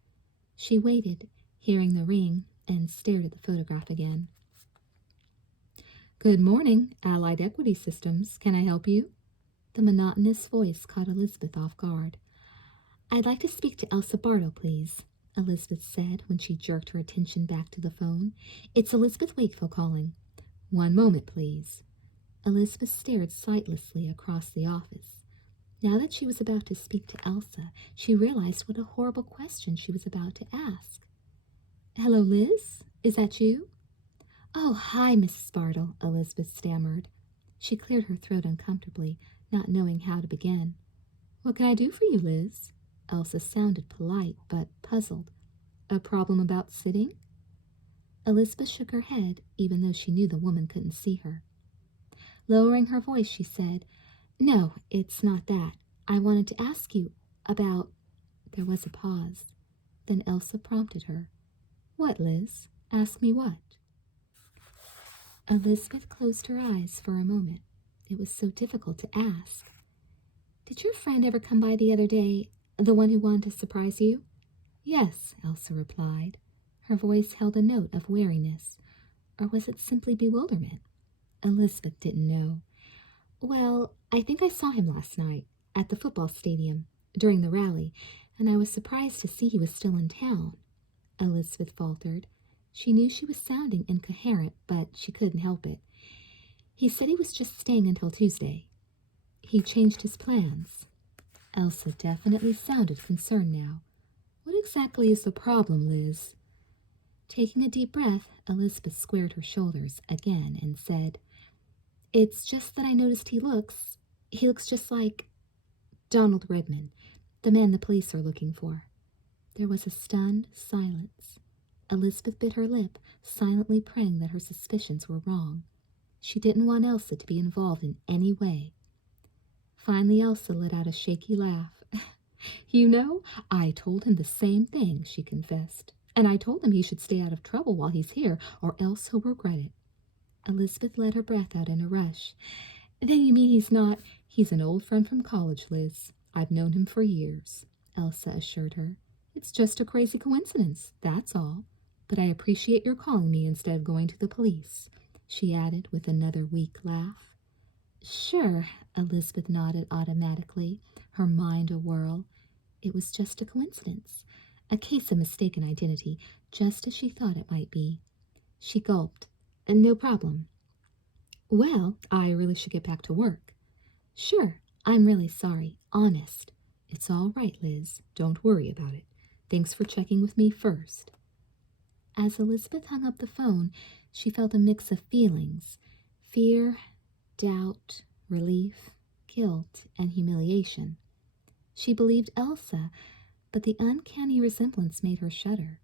She waited, hearing the ring, and stared at the photograph again. Good morning, Allied Equity Systems. Can I help you? The monotonous voice caught Elizabeth off guard. I'd like to speak to Elsa Bartle, please, Elizabeth said when she jerked her attention back to the phone. It's Elizabeth Wakefield calling. One moment, please. Elizabeth stared sightlessly across the office. Now that she was about to speak to Elsa, she realized what a horrible question she was about to ask. Hello, Liz? Is that you? Oh, hi, Mrs. Bartle, Elizabeth stammered. She cleared her throat uncomfortably, not knowing how to begin. What can I do for you, Liz? Elsa sounded polite, but puzzled. A problem about sitting? Elizabeth shook her head, even though she knew the woman couldn't see her. Lowering her voice, she said, No, it's not that. I wanted to ask you about... There was a pause. Then Elsa prompted her. What, Liz? Ask me what? Elizabeth closed her eyes for a moment. It was so difficult to ask. Did your friend ever come by the other day, the one who wanted to surprise you? Yes, Elsa replied. Her voice held a note of wariness. Or was it simply bewilderment? Elizabeth didn't know. Well, I think I saw him last night, at the football stadium, during the rally, and I was surprised to see he was still in town. Elizabeth faltered. She knew she was sounding incoherent, but she couldn't help it. He said he was just staying until Tuesday. He changed his plans. Elsa definitely sounded concerned now. What exactly is the problem, Liz? Taking a deep breath, Elizabeth squared her shoulders again and said, It's just that I noticed he looks just like... Donald Redman, the man the police are looking for." There was a stunned silence. Elizabeth bit her lip, silently praying that her suspicions were wrong. She didn't want Elsa to be involved in any way. Finally, Elsa let out a shaky laugh. "You know, I told him the same thing," she confessed. "And I told him he should stay out of trouble while he's here, or else he'll regret it." Elizabeth let her breath out in a rush. "Then you mean he's not—" "He's an old friend from college, Liz. I've known him for years," Elsa assured her. "It's just a crazy coincidence, that's all. But I appreciate your calling me instead of going to the police," she added with another weak laugh. "Sure," Elizabeth nodded automatically, her mind awhirl. It was just a coincidence, a case of mistaken identity, just as she thought it might be. She gulped. "No problem." "Well, I really should get back to work." "Sure, I'm really sorry, honest." "It's all right, Liz. Don't worry about it. Thanks for checking with me first." As Elizabeth hung up the phone, she felt a mix of feelings: fear, doubt, relief, guilt, and humiliation. She believed Elsa, but the uncanny resemblance made her shudder.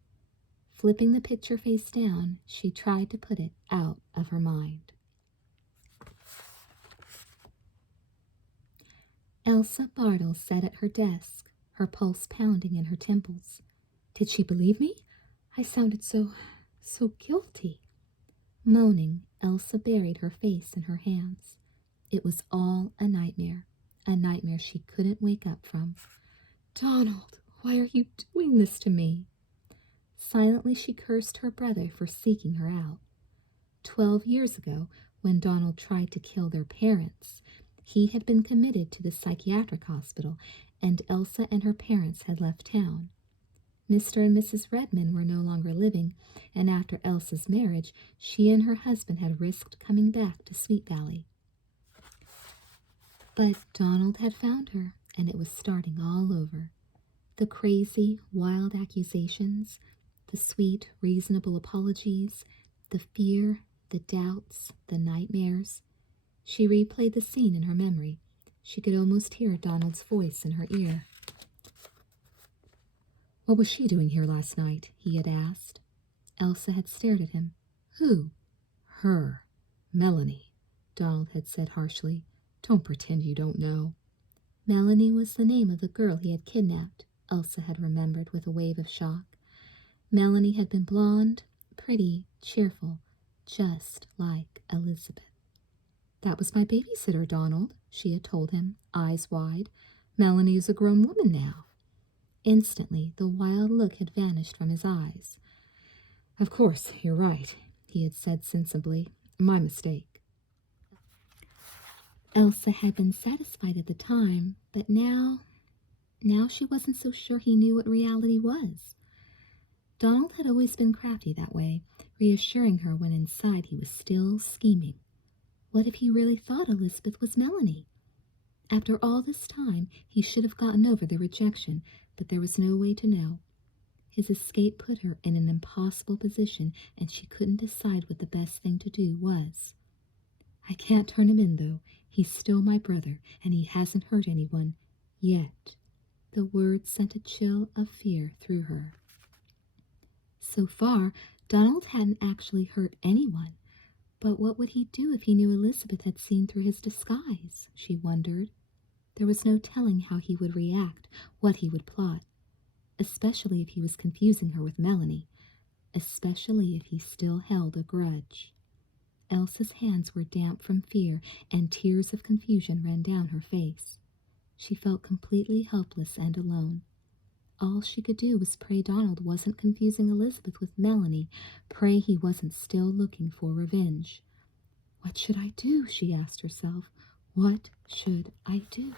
Flipping the picture face down, she tried to put it out of her mind. Elsa Bartle sat at her desk, her pulse pounding in her temples. Did she believe me? I sounded so guilty. Moaning, Elsa buried her face in her hands. It was all a nightmare she couldn't wake up from. "Donald, why are you doing this to me?" Silently she cursed her brother for seeking her out. 12 years ago, when Donald tried to kill their parents, he had been committed to the psychiatric hospital, and Elsa and her parents had left town. Mr. and Mrs. Redman were no longer living, and after Elsa's marriage, she and her husband had risked coming back to Sweet Valley. But Donald had found her, and it was starting all over. The crazy, wild accusations, the sweet, reasonable apologies, the fear, the doubts, the nightmares. She replayed the scene in her memory. She could almost hear Donald's voice in her ear. "What was she doing here last night?" he had asked. Elsa had stared at him. "Who?" "Her. Melanie," Donald had said harshly. "Don't pretend you don't know." Melanie was the name of the girl he had kidnapped, Elsa had remembered with a wave of shock. Melanie had been blonde, pretty, cheerful, just like Elizabeth. "That was my babysitter, Donald," she had told him, eyes wide. "Melanie is a grown woman now." Instantly, the wild look had vanished from his eyes. "Of course, you're right," he had said sensibly. "My mistake." Elsa had been satisfied at the time, but now she wasn't so sure he knew what reality was. Donald had always been crafty that way, reassuring her when inside he was still scheming. What if he really thought Elizabeth was Melanie? After all this time, he should have gotten over the rejection, but there was no way to know. His escape put her in an impossible position, and she couldn't decide what the best thing to do was. "I can't turn him in, though. He's still my brother, and he hasn't hurt anyone. Yet." The words sent a chill of fear through her. So far, Donald hadn't actually hurt anyone. But what would he do if he knew Elizabeth had seen through his disguise? She wondered. There was no telling how he would react, what he would plot. Especially if he was confusing her with Melanie. Especially if he still held a grudge. Elsa's hands were damp from fear, and tears of confusion ran down her face. She felt completely helpless and alone. All she could do was pray Donald wasn't confusing Elizabeth with Melanie, pray he wasn't still looking for revenge. "What should I do?" she asked herself. "What should I do?"